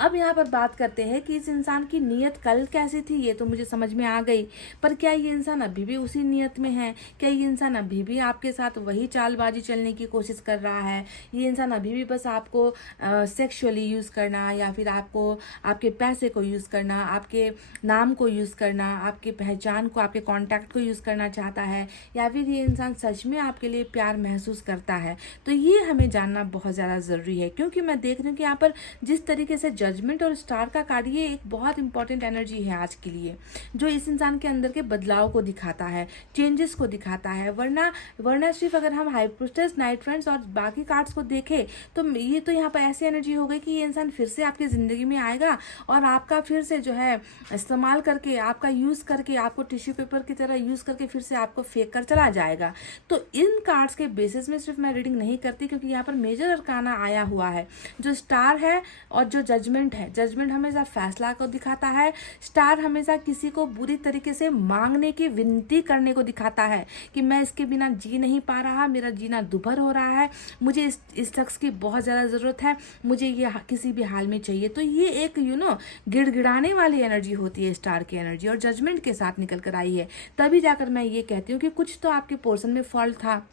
अब यहाँ पर बात करते हैं कि इस इंसान की नीयत कल कैसी थी, ये तो मुझे समझ में आ गई, पर क्या ये इंसान अभी भी उसी नीयत में है? क्या ये इंसान अभी भी आपके साथ वही चालबाजी चलने की कोशिश कर रहा है? ये इंसान अभी भी बस आपको सेक्सुअली यूज़ करना, या फिर आपको आपके पैसे को यूज़ करना, आपके नाम को यूज़ करना, आपकी पहचान को, आपके कॉन्टैक्ट को यूज़ करना चाहता है, या फिर ये इंसान सच में आपके लिए प्यार महसूस करता है? तो ये हमें जानना बहुत ज़्यादा ज़रूरी है, क्योंकि मैं देख रही हूँ कि यहाँ पर जिस तरीके से जजमेंट और स्टार का कार्ड, ये एक बहुत इंपॉर्टेंट एनर्जी है आज के लिए, जो इस इंसान के अंदर के बदलाव को दिखाता है, चेंजेस को दिखाता है। वरना सिर्फ अगर हम हाई प्रीस्टेस, नाइट फ्रेंड्स और बाकी कार्ड्स को देखें तो ये तो यहाँ पर ऐसी एनर्जी हो गई कि ये इंसान फिर से आपकी ज़िंदगी में आएगा और आपका फिर से जो है इस्तेमाल करके, आपका यूज़ करके, आपको टिश्यू पेपर की तरह यूज़ करके फिर से आपको फेंक कर चला जाएगा। तो इन कार्ड्स के बेसिस में सिर्फ मैं रीडिंग नहीं करती, क्योंकि यहाँ पर मेजर अरकाना आया हुआ है, जो स्टार है और जो जजमेंट है। जजमेंट हमेशा फैसला को दिखाता है, स्टार हमेशा किसी को बुरी तरीके से मांगने की, विनती करने को दिखाता है कि मैं इसके बिना जी नहीं पा रहा, मेरा जीना दुभर हो रहा है, मुझे इस शख्स की बहुत ज़्यादा ज़रूरत है, मुझे ये किसी भी हाल में चाहिए। तो ये एक गिड़गिड़ाने वाली एनर्जी होती है स्टार की एनर्जी, और जजमेंट के साथ निकल कर आई है। तभी जाकर मैं ये कहती हूँ कि कुछ तो आपके पोर्शन में फॉल्ट था,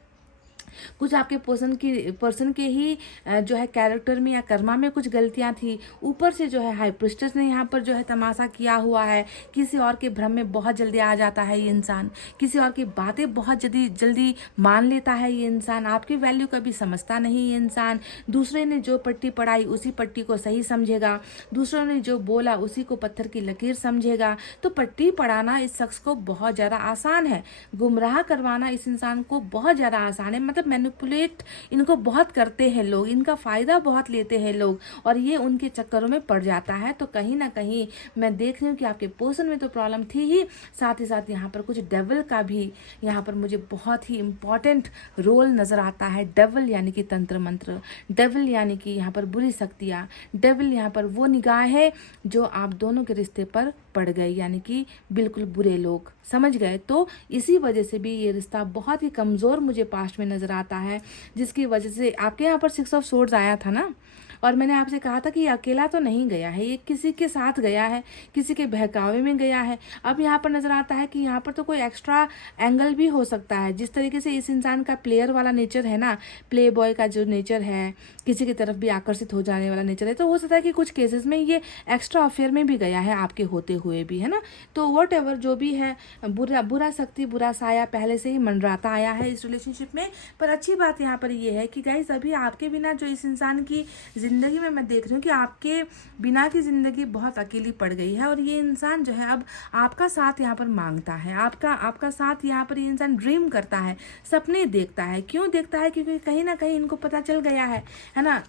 कुछ आपके पर्सन के ही जो है कैरेक्टर में या कर्मा में कुछ गलतियां थी। ऊपर से जो है हाई प्रीस्टेस ने यहाँ पर जो है तमाशा किया हुआ है, किसी और के भ्रम में बहुत जल्दी आ जाता है ये इंसान, किसी और की बातें बहुत जल्दी मान लेता है ये इंसान, आपकी वैल्यू कभी समझता नहीं ये इंसान। दूसरे ने जो पट्टी पढ़ाई उसी पट्टी को सही समझेगा, दूसरों ने जो बोला उसी को पत्थर की लकीर समझेगा। तो पट्टी पढ़ाना इस शख्स को बहुत ज़्यादा आसान है, गुमराह करवाना इस इंसान को बहुत ज़्यादा आसान है। मतलब मैनिपुलेट इनको बहुत करते हैं लोग, इनका फ़ायदा बहुत लेते हैं लोग, और ये उनके चक्करों में पड़ जाता है। तो कहीं ना कहीं मैं देख रही हूँ कि आपके पर्सन में तो प्रॉब्लम थी ही, साथ ही साथ यहाँ पर कुछ डेविल का भी यहाँ पर मुझे बहुत ही इम्पॉर्टेंट रोल नज़र आता है। डेविल यानी कि तंत्र मंत्र, डेविल यानी कि यहाँ पर बुरी शक्तियाँ, डेविल यहाँ पर वो निगाह है जो आप दोनों के रिश्ते पर पड़ गए, यानी कि बिल्कुल बुरे लोग समझ गए। तो इसी वजह से भी ये रिश्ता बहुत ही कमज़ोर मुझे पास्ट में नज़र आता है, जिसकी वजह से आपके यहाँ पर 6 ऑफ सोर्ड्स आया था ना, और मैंने आपसे कहा था कि ये अकेला तो नहीं गया है, ये किसी के साथ गया है, किसी के बहकावे में गया है। अब यहाँ पर नज़र आता है कि यहाँ पर तो कोई एक्स्ट्रा एंगल भी हो सकता है। जिस तरीके से इस इंसान का प्लेयर वाला नेचर है ना, प्ले बॉय का जो नेचर है, किसी की तरफ भी आकर्षित हो जाने वाला नेचर है, तो हो सकता है कि कुछ केसेस में ये एक्स्ट्रा अफेयर में भी गया है आपके होते हुए भी, है ना। तो वॉट एवर जो भी है, बुरा शक्ति, बुरा साया पहले से ही मंडराता आया है इस रिलेशनशिप में। पर अच्छी बात यहाँ पर ये है कि गाइस, अभी आपके बिना जो इस इंसान की ज़िंदगी में मैं देख रही हूँ कि आपके बिना की ज़िंदगी बहुत अकेली पड़ गई है, और ये इंसान जो है अब आपका साथ यहाँ पर मांगता है, आपका साथ यहाँ पर ये इंसान ड्रीम करता है, सपने देखता है। क्यों देखता है? क्योंकि कहीं ना कहीं इनको पता चल गया है ना,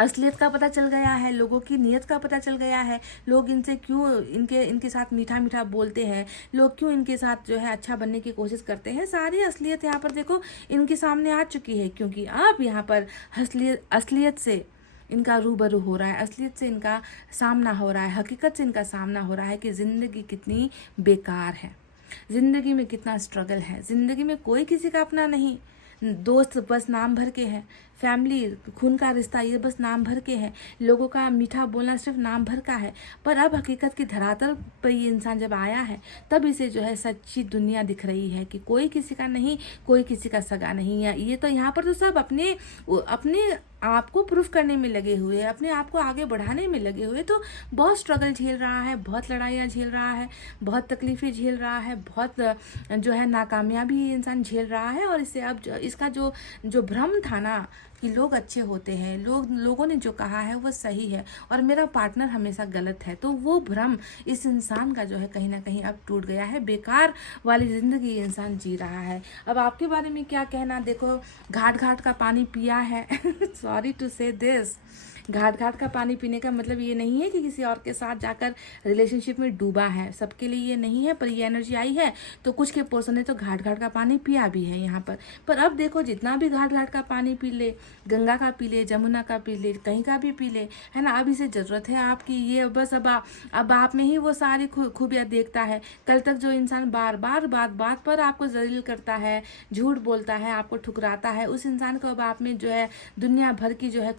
असलियत का पता चल गया है, लोगों की नीयत का पता चल गया है, लोग इनसे क्यों इनके साथ मीठा मीठा बोलते हैं, लोग क्यों इनके साथ जो है अच्छा बनने की कोशिश करते हैं। सारी असलियत यहाँ पर देखो इनके सामने आ चुकी है, क्योंकि अब यहाँ पर असलियत से इनका रूबरू हो रहा है, असलियत से इनका सामना हो रहा है, हकीकत से इनका सामना हो रहा है कि ज़िंदगी कितनी बेकार है, ज़िंदगी में कितना स्ट्रगल है, ज़िंदगी में कोई किसी का अपना नहीं, दोस्त बस नाम भर के हैं, फैमिली, खून का रिश्ता ये बस नाम भर के हैं, लोगों का मीठा बोलना सिर्फ नाम भर का है। पर अब हकीकत की धरातल पर ये इंसान जब आया है, तब इसे जो है सच्ची दुनिया दिख रही है कि कोई किसी का नहीं, कोई किसी का सगा नहीं है। ये तो यहाँ पर तो सब अपने आपको प्रूफ करने में लगे हुए हैं, अपने आप को आगे बढ़ाने में लगे हुए। तो बहुत स्ट्रगल झेल रहा है, बहुत लड़ाइयाँ झेल रहा है, बहुत तकलीफ़ें झेल रहा है, बहुत जो है नाकामयाबी इंसान झेल रहा है। और इससे अब इसका जो भ्रम था ना कि लोग अच्छे होते हैं, लोगों ने जो कहा है वो सही है और मेरा पार्टनर हमेशा गलत है, तो वो भ्रम इस इंसान का जो है कहीं ना कहीं अब टूट गया है। बेकार वाली ज़िंदगी ये इंसान जी रहा है। अब आपके बारे में क्या कहना, देखो घाट घाट का पानी पिया है सॉरी टू से दिस, घाट घाट का पानी पीने का मतलब ये नहीं है कि किसी और के साथ जाकर रिलेशनशिप में डूबा है, सबके लिए ये नहीं है। पर ये एनर्जी आई है तो कुछ के पर्सन ने तो घाट घाट का पानी पिया भी है यहाँ पर अब देखो जितना भी घाट घाट का पानी पी ले, गंगा का पी ले, जमुना का पी ले, कहीं का भी पी ले, है ना, अब इसे ज़रूरत है आपकी। ये बस अब आप में ही वो सारी खूबियाँ देखता है। कल तक जो इंसान बार बार बात पर आपको जलील करता है, झूठ बोलता है, आपको ठुकराता है, उस इंसान को अब आप में जो है दुनिया भर की जो है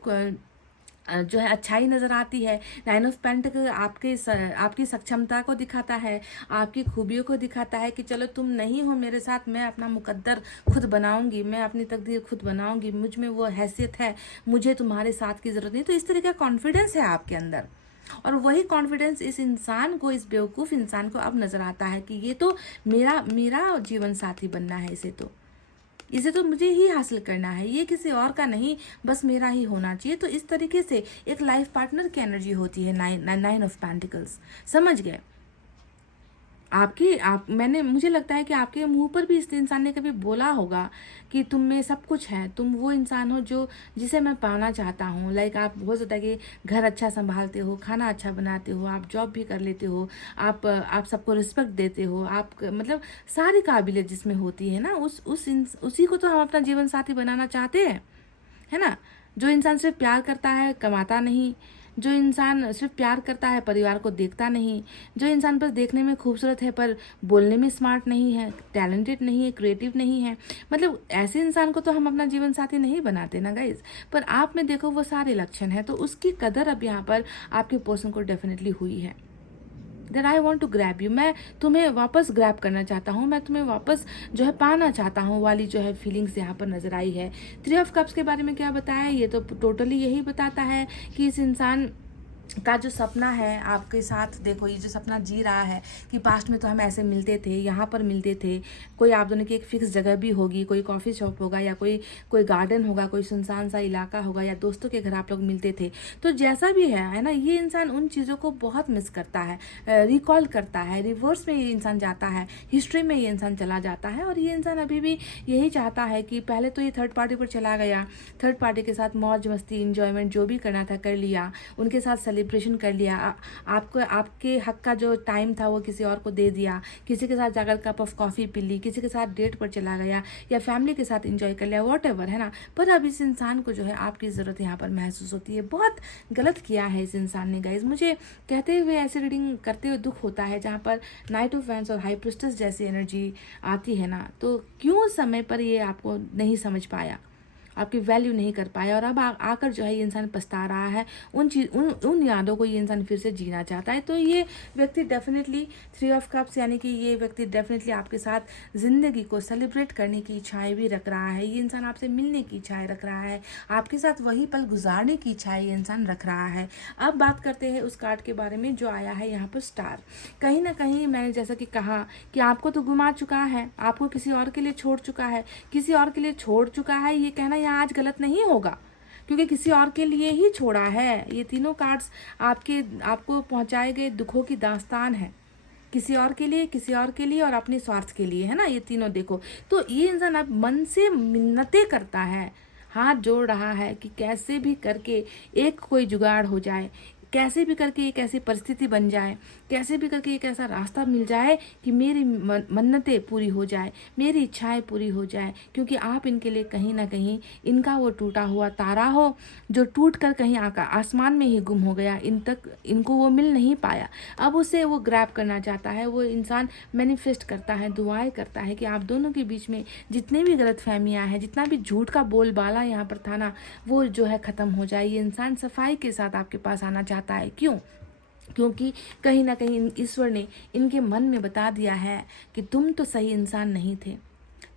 जो है अच्छाई नज़र आती है। 9 ऑफ पेंटिकल आपकी सक्षमता को दिखाता है, आपकी खूबियों को दिखाता है कि चलो तुम नहीं हो मेरे साथ, मैं अपना मुकद्दर खुद बनाऊंगी, मैं अपनी तकदीर खुद बनाऊंगी, मुझ में वो हैसियत है, मुझे तुम्हारे साथ की ज़रूरत नहीं। तो इस तरह का कॉन्फिडेंस है आपके अंदर, और वही कॉन्फिडेंस इस इंसान को, इस बेवकूफ़ इंसान को अब नज़र आता है कि ये तो मेरा मेरा जीवन साथी बनना है, इसे तो मुझे ही हासिल करना है, ये किसी और का नहीं, बस मेरा ही होना चाहिए। तो इस तरीके से एक लाइफ पार्टनर की एनर्जी होती है 9 ऑफ पेंटिकल्स। समझ गए? मैंने मुझे लगता है कि आपके मुंह पर भी इस इंसान ने कभी बोला होगा कि तुम में सब कुछ है, तुम वो इंसान हो जिसे मैं पाना चाहता हूँ। लाइक आप बहुत ज़्यादा कि घर अच्छा संभालते हो, खाना अच्छा बनाते हो, आप जॉब भी कर लेते हो, आप सबको रिस्पेक्ट देते हो, आप मतलब सारी काबिलियत जिसमें होती है ना, उसी को तो हम अपना जीवन साथी बनाना चाहते हैं, है ना। जो इंसान सिर्फ प्यार करता है, कमाता नहीं, जो इंसान सिर्फ प्यार करता है, परिवार को देखता नहीं, जो इंसान बस देखने में खूबसूरत है पर बोलने में स्मार्ट नहीं है, टैलेंटेड नहीं है, क्रिएटिव नहीं है, मतलब ऐसे इंसान को तो हम अपना जीवन साथी नहीं बनाते ना गाइज। पर आप में देखो वो सारे लक्षण हैं, तो उसकी कदर अब यहाँ पर आपके पर्सन को डेफिनेटली हुई है। That I want to grab you, मैं तुम्हें वापस ग्रैब करना चाहता हूँ, मैं तुम्हें वापस जो है पाना चाहता हूँ वाली जो है फीलिंग्स यहाँ पर नजर आई है। 3 ऑफ कप्स के बारे में क्या बताया, ये तो टोटली यही बताता है कि इस इंसान का जो सपना है आपके साथ, देखो ये जो सपना जी रहा है कि पास्ट में तो हम ऐसे मिलते थे, यहाँ पर मिलते थे, कोई आप दोनों की एक फिक्स जगह भी होगी, कोई कॉफ़ी शॉप होगा या कोई गार्डन होगा, कोई सुनसान सा इलाका होगा, या दोस्तों के घर आप लोग मिलते थे। तो जैसा भी है ना, ये इंसान उन चीज़ों को बहुत मिस करता है, रिकॉल करता है, रिवर्स में ये इंसान जाता है, हिस्ट्री में ये इंसान चला जाता है। और ये इंसान अभी भी यही चाहता है कि पहले तो ये थर्ड पार्टी पर चला गया, थर्ड पार्टी के साथ मौज मस्ती इंजॉयमेंट जो भी करना था कर लिया, उनके साथ सेलिब्रेशन कर लिया, आपको आपके हक का जो टाइम था वो किसी और को दे दिया, किसी के साथ जाकर कप ऑफ कॉफ़ी पी ली, किसी के साथ डेट पर चला गया या फैमिली के साथ एंजॉय कर लिया, वॉटएवर, है ना। पर अब इस इंसान को जो है आपकी ज़रूरत यहाँ पर महसूस होती है। बहुत गलत किया है इस इंसान ने गाइज। मुझे कहते हुए, ऐसे रीडिंग करते हुए दुख होता है जहाँ पर नाइट ऑफ वैंड्स और हाई प्रिस्टेस जैसी एनर्जी आती है ना, तो क्यों समय पर ये आपको नहीं समझ पाया, आपकी वैल्यू नहीं कर पाया, और अब आकर जो है ये इंसान पछता रहा है, उन यादों को ये इंसान फिर से जीना चाहता है। तो ये व्यक्ति डेफिनेटली 3 ऑफ कप्स, यानी कि ये व्यक्ति डेफिनेटली आपके साथ ज़िंदगी को सेलिब्रेट करने की इच्छाएं भी रख रहा है। ये इंसान आपसे मिलने की इच्छाएं रख रहा है, आपके साथ वही पल गुजारने की इच्छाएं ये इंसान रख रहा है। अब बात करते हैं उस कार्ड के बारे में जो आया है यहाँ पर स्टार। कहीं ना कहीं मैंने जैसा कि कहा कि आपको तो गुमा चुका है, आपको किसी और के लिए छोड़ चुका है, किसी और के लिए छोड़ चुका है, ये कहना आज गलत नहीं होगा, क्योंकि किसी और के लिए ही छोड़ा है। ये तीनों कार्ड्स आपको पहुंचाए गए दुखों की दास्तान है, किसी और के लिए, किसी और के लिए और अपने स्वार्थ के लिए, है ना। ये तीनों देखो, तो ये इंसान अब मन से मिन्नतें करता है, हाथ जोड़ रहा है कि कैसे भी करके एक कोई जुगाड़ हो जाए, कैसे भी करके एक ऐसी परिस्थिति बन जाए, कैसे भी करके एक ऐसा रास्ता मिल जाए कि मेरी मन्नतें पूरी हो जाए, मेरी इच्छाएं पूरी हो जाए, क्योंकि आप इनके लिए कहीं ना कहीं इनका वो टूटा हुआ तारा हो जो टूट कर कहीं आसमान में ही गुम हो गया, इनको वो मिल नहीं पाया। अब उसे वो ग्रैब करना चाहता है। वो इंसान मैनिफेस्ट करता है, दुआएं करता है कि आप दोनों के बीच में जितने भी गलतफहमियां हैं, जितना भी झूठ का बोलबाला यहाँ पर था ना, वो जो है ख़त्म हो जाए। ये इंसान सफाई के साथ आपके पास आना चाहता है। क्यों? क्योंकि कहीं ना कहीं ईश्वर ने इनके मन में बता दिया है कि तुम तो सही इंसान नहीं थे,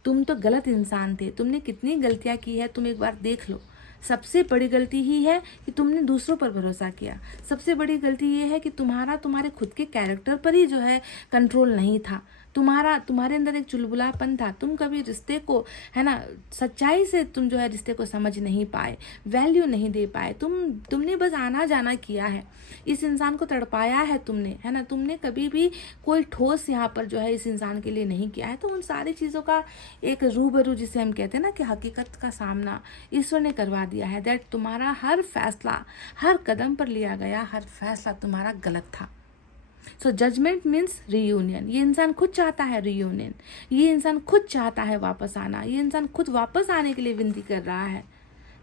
तुम तो गलत इंसान थे, तुमने कितनी गलतियां की है तुम एक बार देख लो। सबसे बड़ी गलती ही है कि तुमने दूसरों पर भरोसा किया। सबसे बड़ी गलती ये है कि तुम्हारे खुद के कैरेक्टर पर ही जो है कंट्रोल नहीं था, तुम्हारे अंदर एक चुलबुलापन था। तुम कभी रिश्ते को, है ना, सच्चाई से तुम जो है रिश्ते को समझ नहीं पाए, वैल्यू नहीं दे पाए। तुमने बस आना जाना किया है, इस इंसान को तड़पाया है तुमने, है ना। तुमने कभी भी कोई ठोस यहाँ पर जो है इस इंसान के लिए नहीं किया है। तो उन सारी चीज़ों का एक रूबरू, जिसे हम कहते हैं ना कि हकीकत का सामना ईश्वर ने करवा दिया है। दैट तुम्हारा हर फैसला, हर कदम पर लिया गया हर फैसला तुम्हारा गलत था। सो जजमेंट मीन्स रीयूनियन। ये इंसान खुद चाहता है रीयूनियन, ये इंसान खुद चाहता है वापस आना, ये इंसान खुद वापस आने के लिए विनती कर रहा है।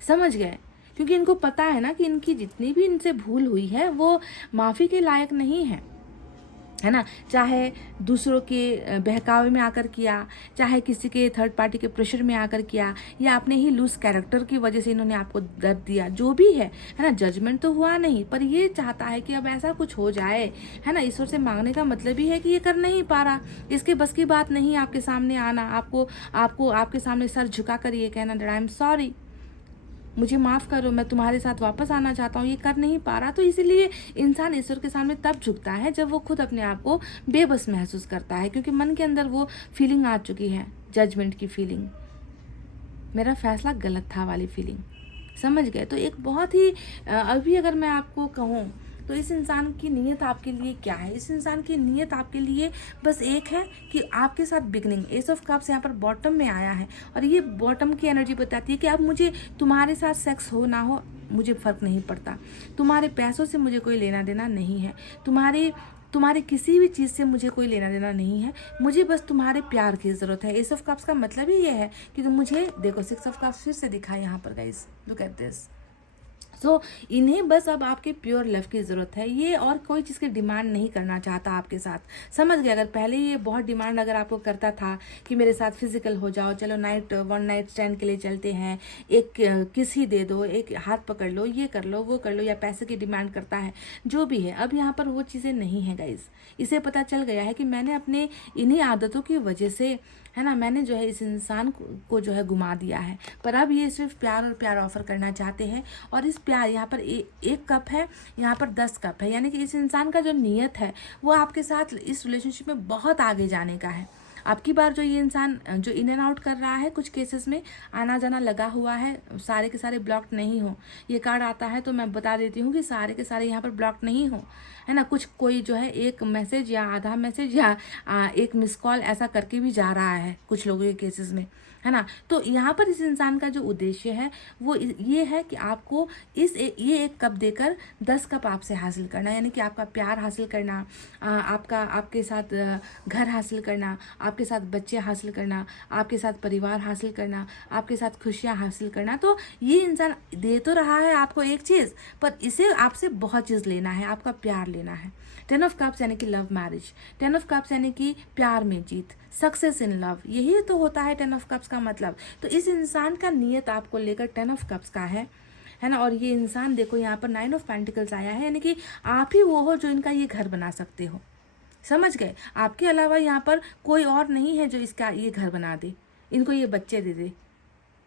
समझ गए? क्योंकि इनको पता है ना कि इनकी जितनी भी इनसे भूल हुई है वो माफ़ी के लायक नहीं है। है ना, चाहे दूसरों के बहकावे में आकर किया, चाहे किसी के थर्ड पार्टी के प्रेशर में आकर किया, या अपने ही लूज कैरेक्टर की वजह से इन्होंने आपको दर्द दिया, जो भी है ना, जजमेंट तो हुआ नहीं, पर ये चाहता है कि अब ऐसा कुछ हो जाए, है ना। ईश्वर से मांगने का मतलब ही है कि ये कर नहीं पा रहा, इसके बस की बात नहीं आपके सामने आना, आपको आपके सामने सर झुका कर ये कहना दैट आई एम सॉरी, मुझे माफ़ करो, मैं तुम्हारे साथ वापस आना चाहता हूँ, ये कर नहीं पा रहा। तो इसीलिए इंसान ईश्वर के सामने तब झुकता है जब वो खुद अपने आप को बेबस महसूस करता है, क्योंकि मन के अंदर वो फीलिंग आ चुकी है, जजमेंट की फीलिंग, मेरा फैसला गलत था वाली फीलिंग, समझ गए। तो एक बहुत ही अभी अगर मैं आपको कहूँ तो इस इंसान की नीयत आपके लिए क्या है, इस इंसान की नीयत आपके लिए बस एक है कि आपके साथ बिगनिंग, एस ऑफ कप्स यहाँ पर बॉटम में आया है, और ये बॉटम की एनर्जी बताती है कि अब मुझे तुम्हारे साथ सेक्स हो ना हो मुझे फ़र्क नहीं पड़ता, तुम्हारे पैसों से मुझे कोई लेना देना नहीं है, तुम्हारे किसी भी चीज़ से मुझे कोई लेना देना नहीं है, मुझे बस तुम्हारे प्यार की ज़रूरत है। एस ऑफ कप्स का मतलब ही ये है कि तुम मुझे देखो, सिक्स ऑफ कप्स फिर से दिखा यहाँ पर गाइस, लुक एट दिस। सो इन्हें बस अब आपके प्योर लव की ज़रूरत है, ये और कोई चीज़ की डिमांड नहीं करना चाहता आपके साथ, समझ गए। अगर पहले ये बहुत डिमांड अगर आपको करता था कि मेरे साथ फिजिकल हो जाओ, चलो वन नाइट स्टैंड के लिए चलते हैं, एक किस ही दे दो, एक हाथ पकड़ लो, ये कर लो वो कर लो, या पैसे की डिमांड करता है, जो भी है, अब यहाँ पर वो चीज़ें नहीं है गाइज। इसे पता चल गया है कि मैंने अपने इन्हीं आदतों की वजह से, है ना, मैंने जो है इस इंसान को जो है घुमा दिया है, पर अब ये सिर्फ प्यार और प्यार ऑफर करना चाहते हैं। और इस प्यार, यहाँ पर एक कप है, यहाँ पर 10 कप है, यानी कि इस इंसान का जो नीयत है वो आपके साथ इस रिलेशनशिप में बहुत आगे जाने का है। अब की बार जो ये इंसान जो इन एंड आउट कर रहा है, कुछ केसेस में आना जाना लगा हुआ है, सारे के सारे ब्लॉक्ड नहीं हो, ये कार्ड आता है तो मैं बता देती हूँ कि सारे के सारे यहाँ पर ब्लॉक्ड नहीं हो, है ना। कुछ कोई जो है एक मैसेज या आधा मैसेज या एक मिस कॉल ऐसा करके भी जा रहा है कुछ लोगों के केसेस में, है ना। तो यहाँ पर इस इंसान का जो उद्देश्य है वो ये है कि आपको ये एक कप देकर 10 कप आपसे हासिल करना, यानी कि आपका प्यार हासिल करना, आपके साथ घर हासिल करना, आपके साथ बच्चे हासिल करना, आपके साथ परिवार हासिल करना, आपके साथ खुशियाँ हासिल करना। तो ये इंसान दे तो रहा है आपको एक चीज़, पर इसे आपसे बहुत चीज़ लेना है, आपका प्यार लेना है। 10 ऑफ कप्स यानी कि लव मैरिज, 10 ऑफ कप्स यानी कि प्यार में जीत, सक्सेस इन लव, यही तो होता है 10 ऑफ कप्स का मतलब। तो इस इंसान का नियत आपको लेकर 10 ऑफ कप्स का है ना। और ये इंसान देखो यहाँ पर 9 ऑफ पेंटिकल्स आया है, यानी कि आप ही वो हो जो इनका ये घर बना सकते हो, समझ गए। आपके अलावा यहाँ पर कोई और नहीं है जो इसका ये घर बना दे, इनको ये बच्चे दे दे,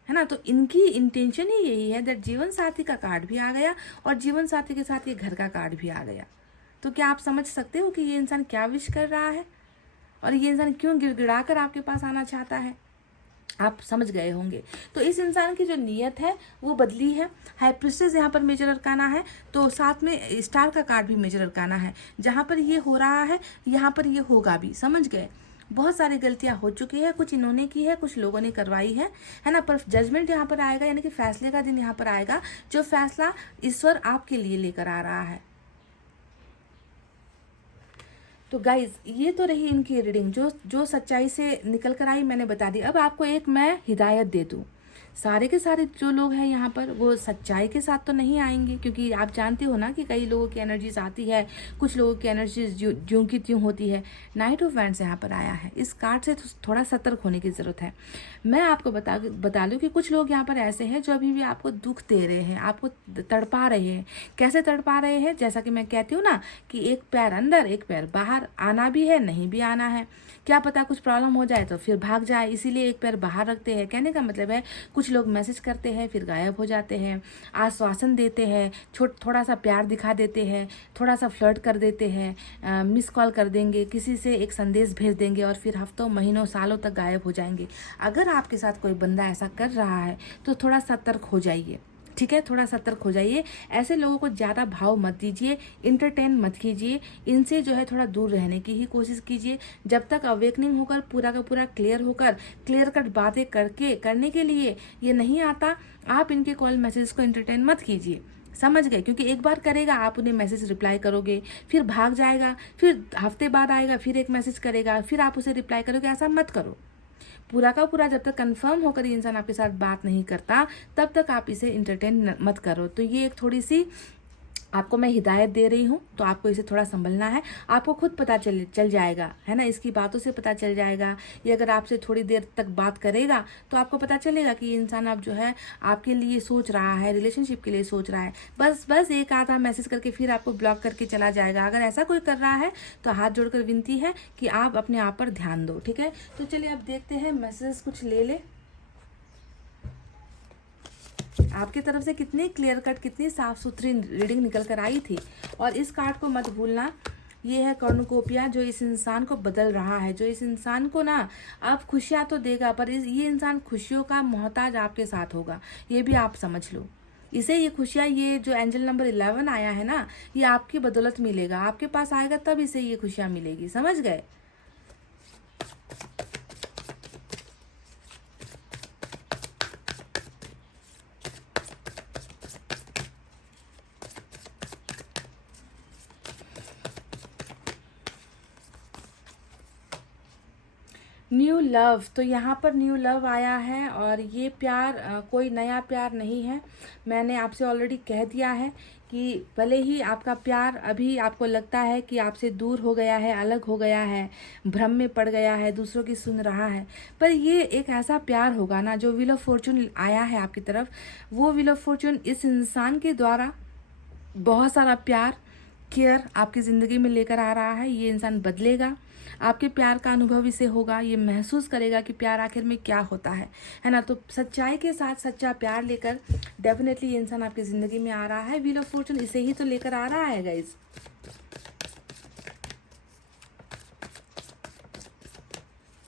है ना। तो इनकी इंटेंशन ही यही है दैट जीवन साथी का कार्ड भी आ गया और जीवन साथी के साथ ये घर का कार्ड भी आ गया। तो क्या आप समझ सकते हो कि ये इंसान क्या विश कर रहा है और ये इंसान क्यों गिड़गिड़ा कर आपके पास आना चाहता है, आप समझ गए होंगे। तो इस इंसान की जो नीयत है वो बदली है। हाई प्रिस्टेस यहाँ पर मेजर अरकाना है, तो साथ में स्टार का कार्ड भी मेजर अरकाना है। जहाँ पर ये हो रहा है यहाँ पर ये होगा भी, समझ गए। बहुत सारी गलतियाँ हो चुकी है, कुछ इन्होंने की है, कुछ लोगों ने करवाई है ना। पर जजमेंट यहाँ पर आएगा, यानी कि फैसले का दिन यहाँ पर आएगा, जो फैसला ईश्वर आपके लिए लेकर आ रहा है। तो गाइज ये तो रही इनकी रीडिंग, जो सच्चाई से निकल कर आई मैंने बता दी। अब आपको एक मैं हिदायत दे दूँ, सारे के सारे जो लोग हैं यहाँ पर वो सच्चाई के साथ तो नहीं आएंगे, क्योंकि आप जानते हो ना कि कई लोगों की एनर्जीज आती है, कुछ लोगों की एनर्जीज ज्यों की त्यों होती है। नाइट ऑफ वैंड्स यहाँ पर आया है, इस कार्ड से थोड़ा सतर्क होने की ज़रूरत है। मैं आपको बता दूँ कि कुछ लोग यहाँ पर ऐसे हैं जो अभी भी आपको दुख दे रहे हैं, आपको तड़पा रहे हैं। कैसे तड़पा रहे हैं, जैसा कि मैं कहती हूँ ना कि एक पैर अंदर एक पैर बाहर, आना भी है नहीं भी आना है, क्या पता कुछ प्रॉब्लम हो जाए तो फिर भाग जाए, इसीलिए एक पैर बाहर रखते हैं। कहने का मतलब है कुछ लोग मैसेज करते हैं फिर गायब हो जाते हैं, आश्वासन देते हैं, थोड़ा सा प्यार दिखा देते हैं, थोड़ा सा फ्लर्ट कर देते हैं, मिस कॉल कर देंगे, किसी से एक संदेश भेज देंगे और फिर हफ्तों महीनों सालों तक गायब हो जाएंगे। अगर आपके साथ कोई बंदा ऐसा कर रहा है तो थोड़ा सतर्क हो जाइए, ठीक है, थोड़ा सतर्क हो जाइए। ऐसे लोगों को ज़्यादा भाव मत दीजिए, इंटरटेन मत कीजिए, इनसे जो है थोड़ा दूर रहने की ही कोशिश कीजिए। जब तक अवेकनिंग होकर पूरा का पूरा क्लियर कट बातें करने के लिए ये नहीं आता, आप इनके कॉल मैसेज को इंटरटेन मत कीजिए, समझ गए। क्योंकि एक बार करेगा, आप उन्हें मैसेज रिप्लाई करोगे, फिर भाग जाएगा, फिर हफ्ते बाद आएगा, फिर एक मैसेज करेगा, फिर आप उसे रिप्लाई करोगे। ऐसा मत करो। पूरा का पूरा जब तक कंफर्म होकर ये इंसान आपके साथ बात नहीं करता तब तक आप इसे इंटरटेन मत करो। तो ये एक थोड़ी सी आपको मैं हिदायत दे रही हूँ, तो आपको इसे थोड़ा संभलना है। आपको खुद पता चल जाएगा, है ना, इसकी बातों से पता चल जाएगा। ये अगर आपसे थोड़ी देर तक बात करेगा तो आपको पता चलेगा कि ये इंसान अब जो है आपके लिए सोच रहा है, रिलेशनशिप के लिए सोच रहा है। बस एक आधा मैसेज करके फिर आपको ब्लॉक करके चला जाएगा। अगर ऐसा कोई कर रहा है तो हाथ जोड़कर विनती है कि आप अपने आप पर ध्यान दो, ठीक है। तो चलिए अब देखते हैं मैसेज कुछ ले आपकी तरफ से कितनी क्लियर कट, कितनी साफ सुथरी रीडिंग निकल कर आई थी। और इस कार्ड को मत भूलना, ये है कॉर्नुकोपिया, जो इस इंसान को बदल रहा है, जो इस इंसान को ना अब खुशियाँ तो देगा, पर ये इंसान खुशियों का मोहताज आपके साथ होगा, ये भी आप समझ लो। इसे ये खुशियाँ, ये जो एंजल नंबर 11 आया है ना, ये आपकी बदौलत मिलेगा, आपके पास आएगा तब इसे ये खुशियाँ मिलेगी, समझ गए। न्यू लव, तो यहाँ पर न्यू लव आया है और ये प्यार कोई नया प्यार नहीं है। मैंने आपसे ऑलरेडी कह दिया है कि भले ही आपका प्यार अभी आपको लगता है कि आपसे दूर हो गया है, अलग हो गया है, भ्रम में पड़ गया है, दूसरों की सुन रहा है, पर ये एक ऐसा प्यार होगा ना, जो व्हील ऑफ फॉर्चून आया है आपकी तरफ, वो व्हील ऑफ फॉर्चून इस इंसान के द्वारा बहुत सारा प्यार, केयर आपकी ज़िंदगी में लेकर आ रहा है। ये इंसान बदलेगा, आपके प्यार का अनुभव इसे होगा, ये महसूस करेगा कि प्यार आखिर में क्या होता है ना। तो सच्चाई के साथ सच्चा प्यार लेकर डेफिनेटली ये इंसान आपकी ज़िंदगी में आ रहा है। व्हील ऑफ फॉर्चून इसे ही तो लेकर आ रहा है गाइस।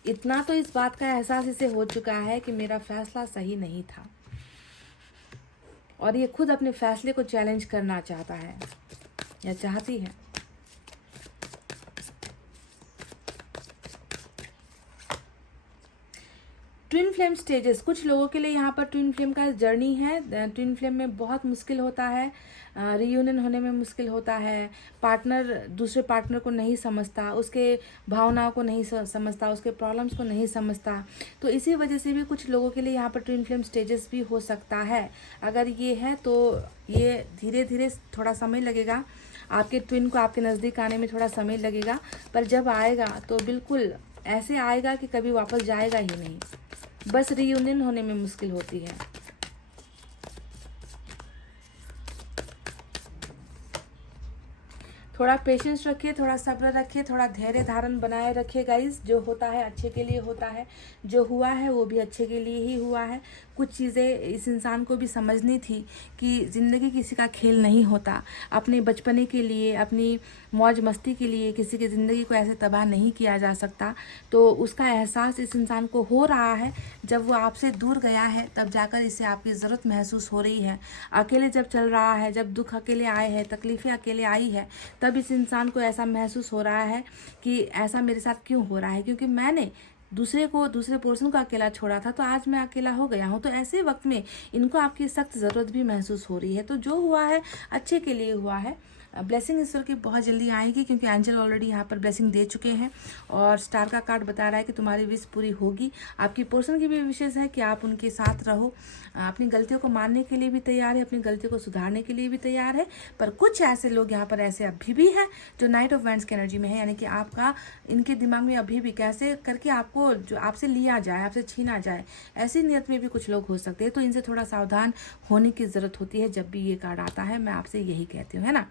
इतना तो इस बात का एहसास इसे हो चुका है कि मेरा फैसला सही नहीं था, और ये खुद अपने फैसले को चैलेंज करना चाहता है या चाहती है। ट्विन फ्लेम स्टेजेस, कुछ लोगों के लिए यहाँ पर ट्विन फ्लेम का जर्नी है। ट्विन फ्लेम में बहुत मुश्किल होता है, रियूनियन होने में मुश्किल होता है। पार्टनर दूसरे पार्टनर को नहीं समझता, उसके भावनाओं को नहीं समझता, उसके प्रॉब्लम्स को नहीं समझता। तो इसी वजह से भी कुछ लोगों के लिए यहाँ पर ट्विन फ्लेम स्टेजेस भी हो सकता है। अगर ये है तो ये धीरे धीरे थोड़ा समय लगेगा, आपके ट्विन को आपके नज़दीक आने में थोड़ा समय लगेगा, पर जब आएगा तो बिल्कुल ऐसे आएगा कि कभी वापस जाएगा ही नहीं। बस रियूनियन होने में मुश्किल होती है। थोड़ा पेशेंस रखिए, थोड़ा सब्र रखिए, थोड़ा धैर्य धारण बनाए रखिए गाइस। जो होता है अच्छे के लिए होता है, जो हुआ है वो भी अच्छे के लिए ही हुआ है। कुछ चीज़ें इस इंसान को भी समझनी थी कि ज़िंदगी किसी का खेल नहीं होता। अपने बचपने के लिए, अपनी मौज मस्ती के लिए किसी की ज़िंदगी को ऐसे तबाह नहीं किया जा सकता। तो उसका एहसास इस इंसान को हो रहा है। जब वो आपसे दूर गया है तब जाकर इसे आपकी ज़रूरत महसूस हो रही है। अकेले जब चल रहा है, जब दुख अकेले आए हैं, तकलीफ़ें अकेले आई है, तब इस इंसान को ऐसा महसूस हो रहा है कि ऐसा मेरे साथ क्यों हो रहा है, क्योंकि मैंने दूसरे पर्सन को अकेला छोड़ा था, तो आज मैं अकेला हो गया हूँ। तो ऐसे वक्त में इनको आपकी सख्त ज़रूरत भी महसूस हो रही है। तो जो हुआ है अच्छे के लिए हुआ है। ब्लेसिंग ईश्वर की बहुत जल्दी आएगी, क्योंकि एंजल ऑलरेडी यहाँ पर ब्लेसिंग दे चुके हैं। और स्टार का कार्ड बता रहा है कि तुम्हारी विश पूरी होगी। आपकी पर्सन की भी विशेष है कि आप उनके साथ रहो। अपनी गलतियों को मानने के लिए भी तैयार है, अपनी गलतियों को सुधारने के लिए भी तैयार है। पर कुछ ऐसे लोग यहाँ पर ऐसे अभी भी हैं जो नाइट ऑफ वैंड्स की एनर्जी में है, यानी कि आपका इनके दिमाग में अभी भी कैसे करके आपको जो आपसे लिया जाए, आपसे छीना जाए, ऐसी नियत में भी कुछ लोग हो सकते हैं। तो इनसे थोड़ा सावधान होने की ज़रूरत होती है जब भी ये कार्ड आता है। मैं आपसे यही कहती हूँ, है ना।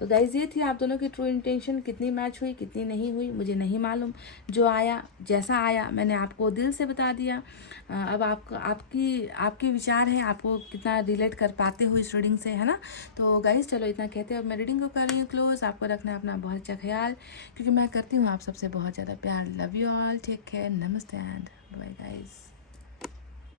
तो गाइज ये थी आप दोनों की ट्रू इंटेंशन। कितनी मैच हुई, कितनी नहीं हुई, मुझे नहीं मालूम। जो आया, जैसा आया, मैंने आपको दिल से बता दिया। अब आपकी विचार है, आपको कितना रिलेट कर पाते हो इस रीडिंग से, है ना। तो गाइज चलो इतना कहते हैं, अब मैं रीडिंग को कर रही हूँ क्लोज। आपको रखना है अपना बहुत अच्छा ख्याल, क्योंकि मैं करती हूँ आप सबसे बहुत ज़्यादा प्यार। Love you all, take care, नमस्ते एंड बाय गाइज।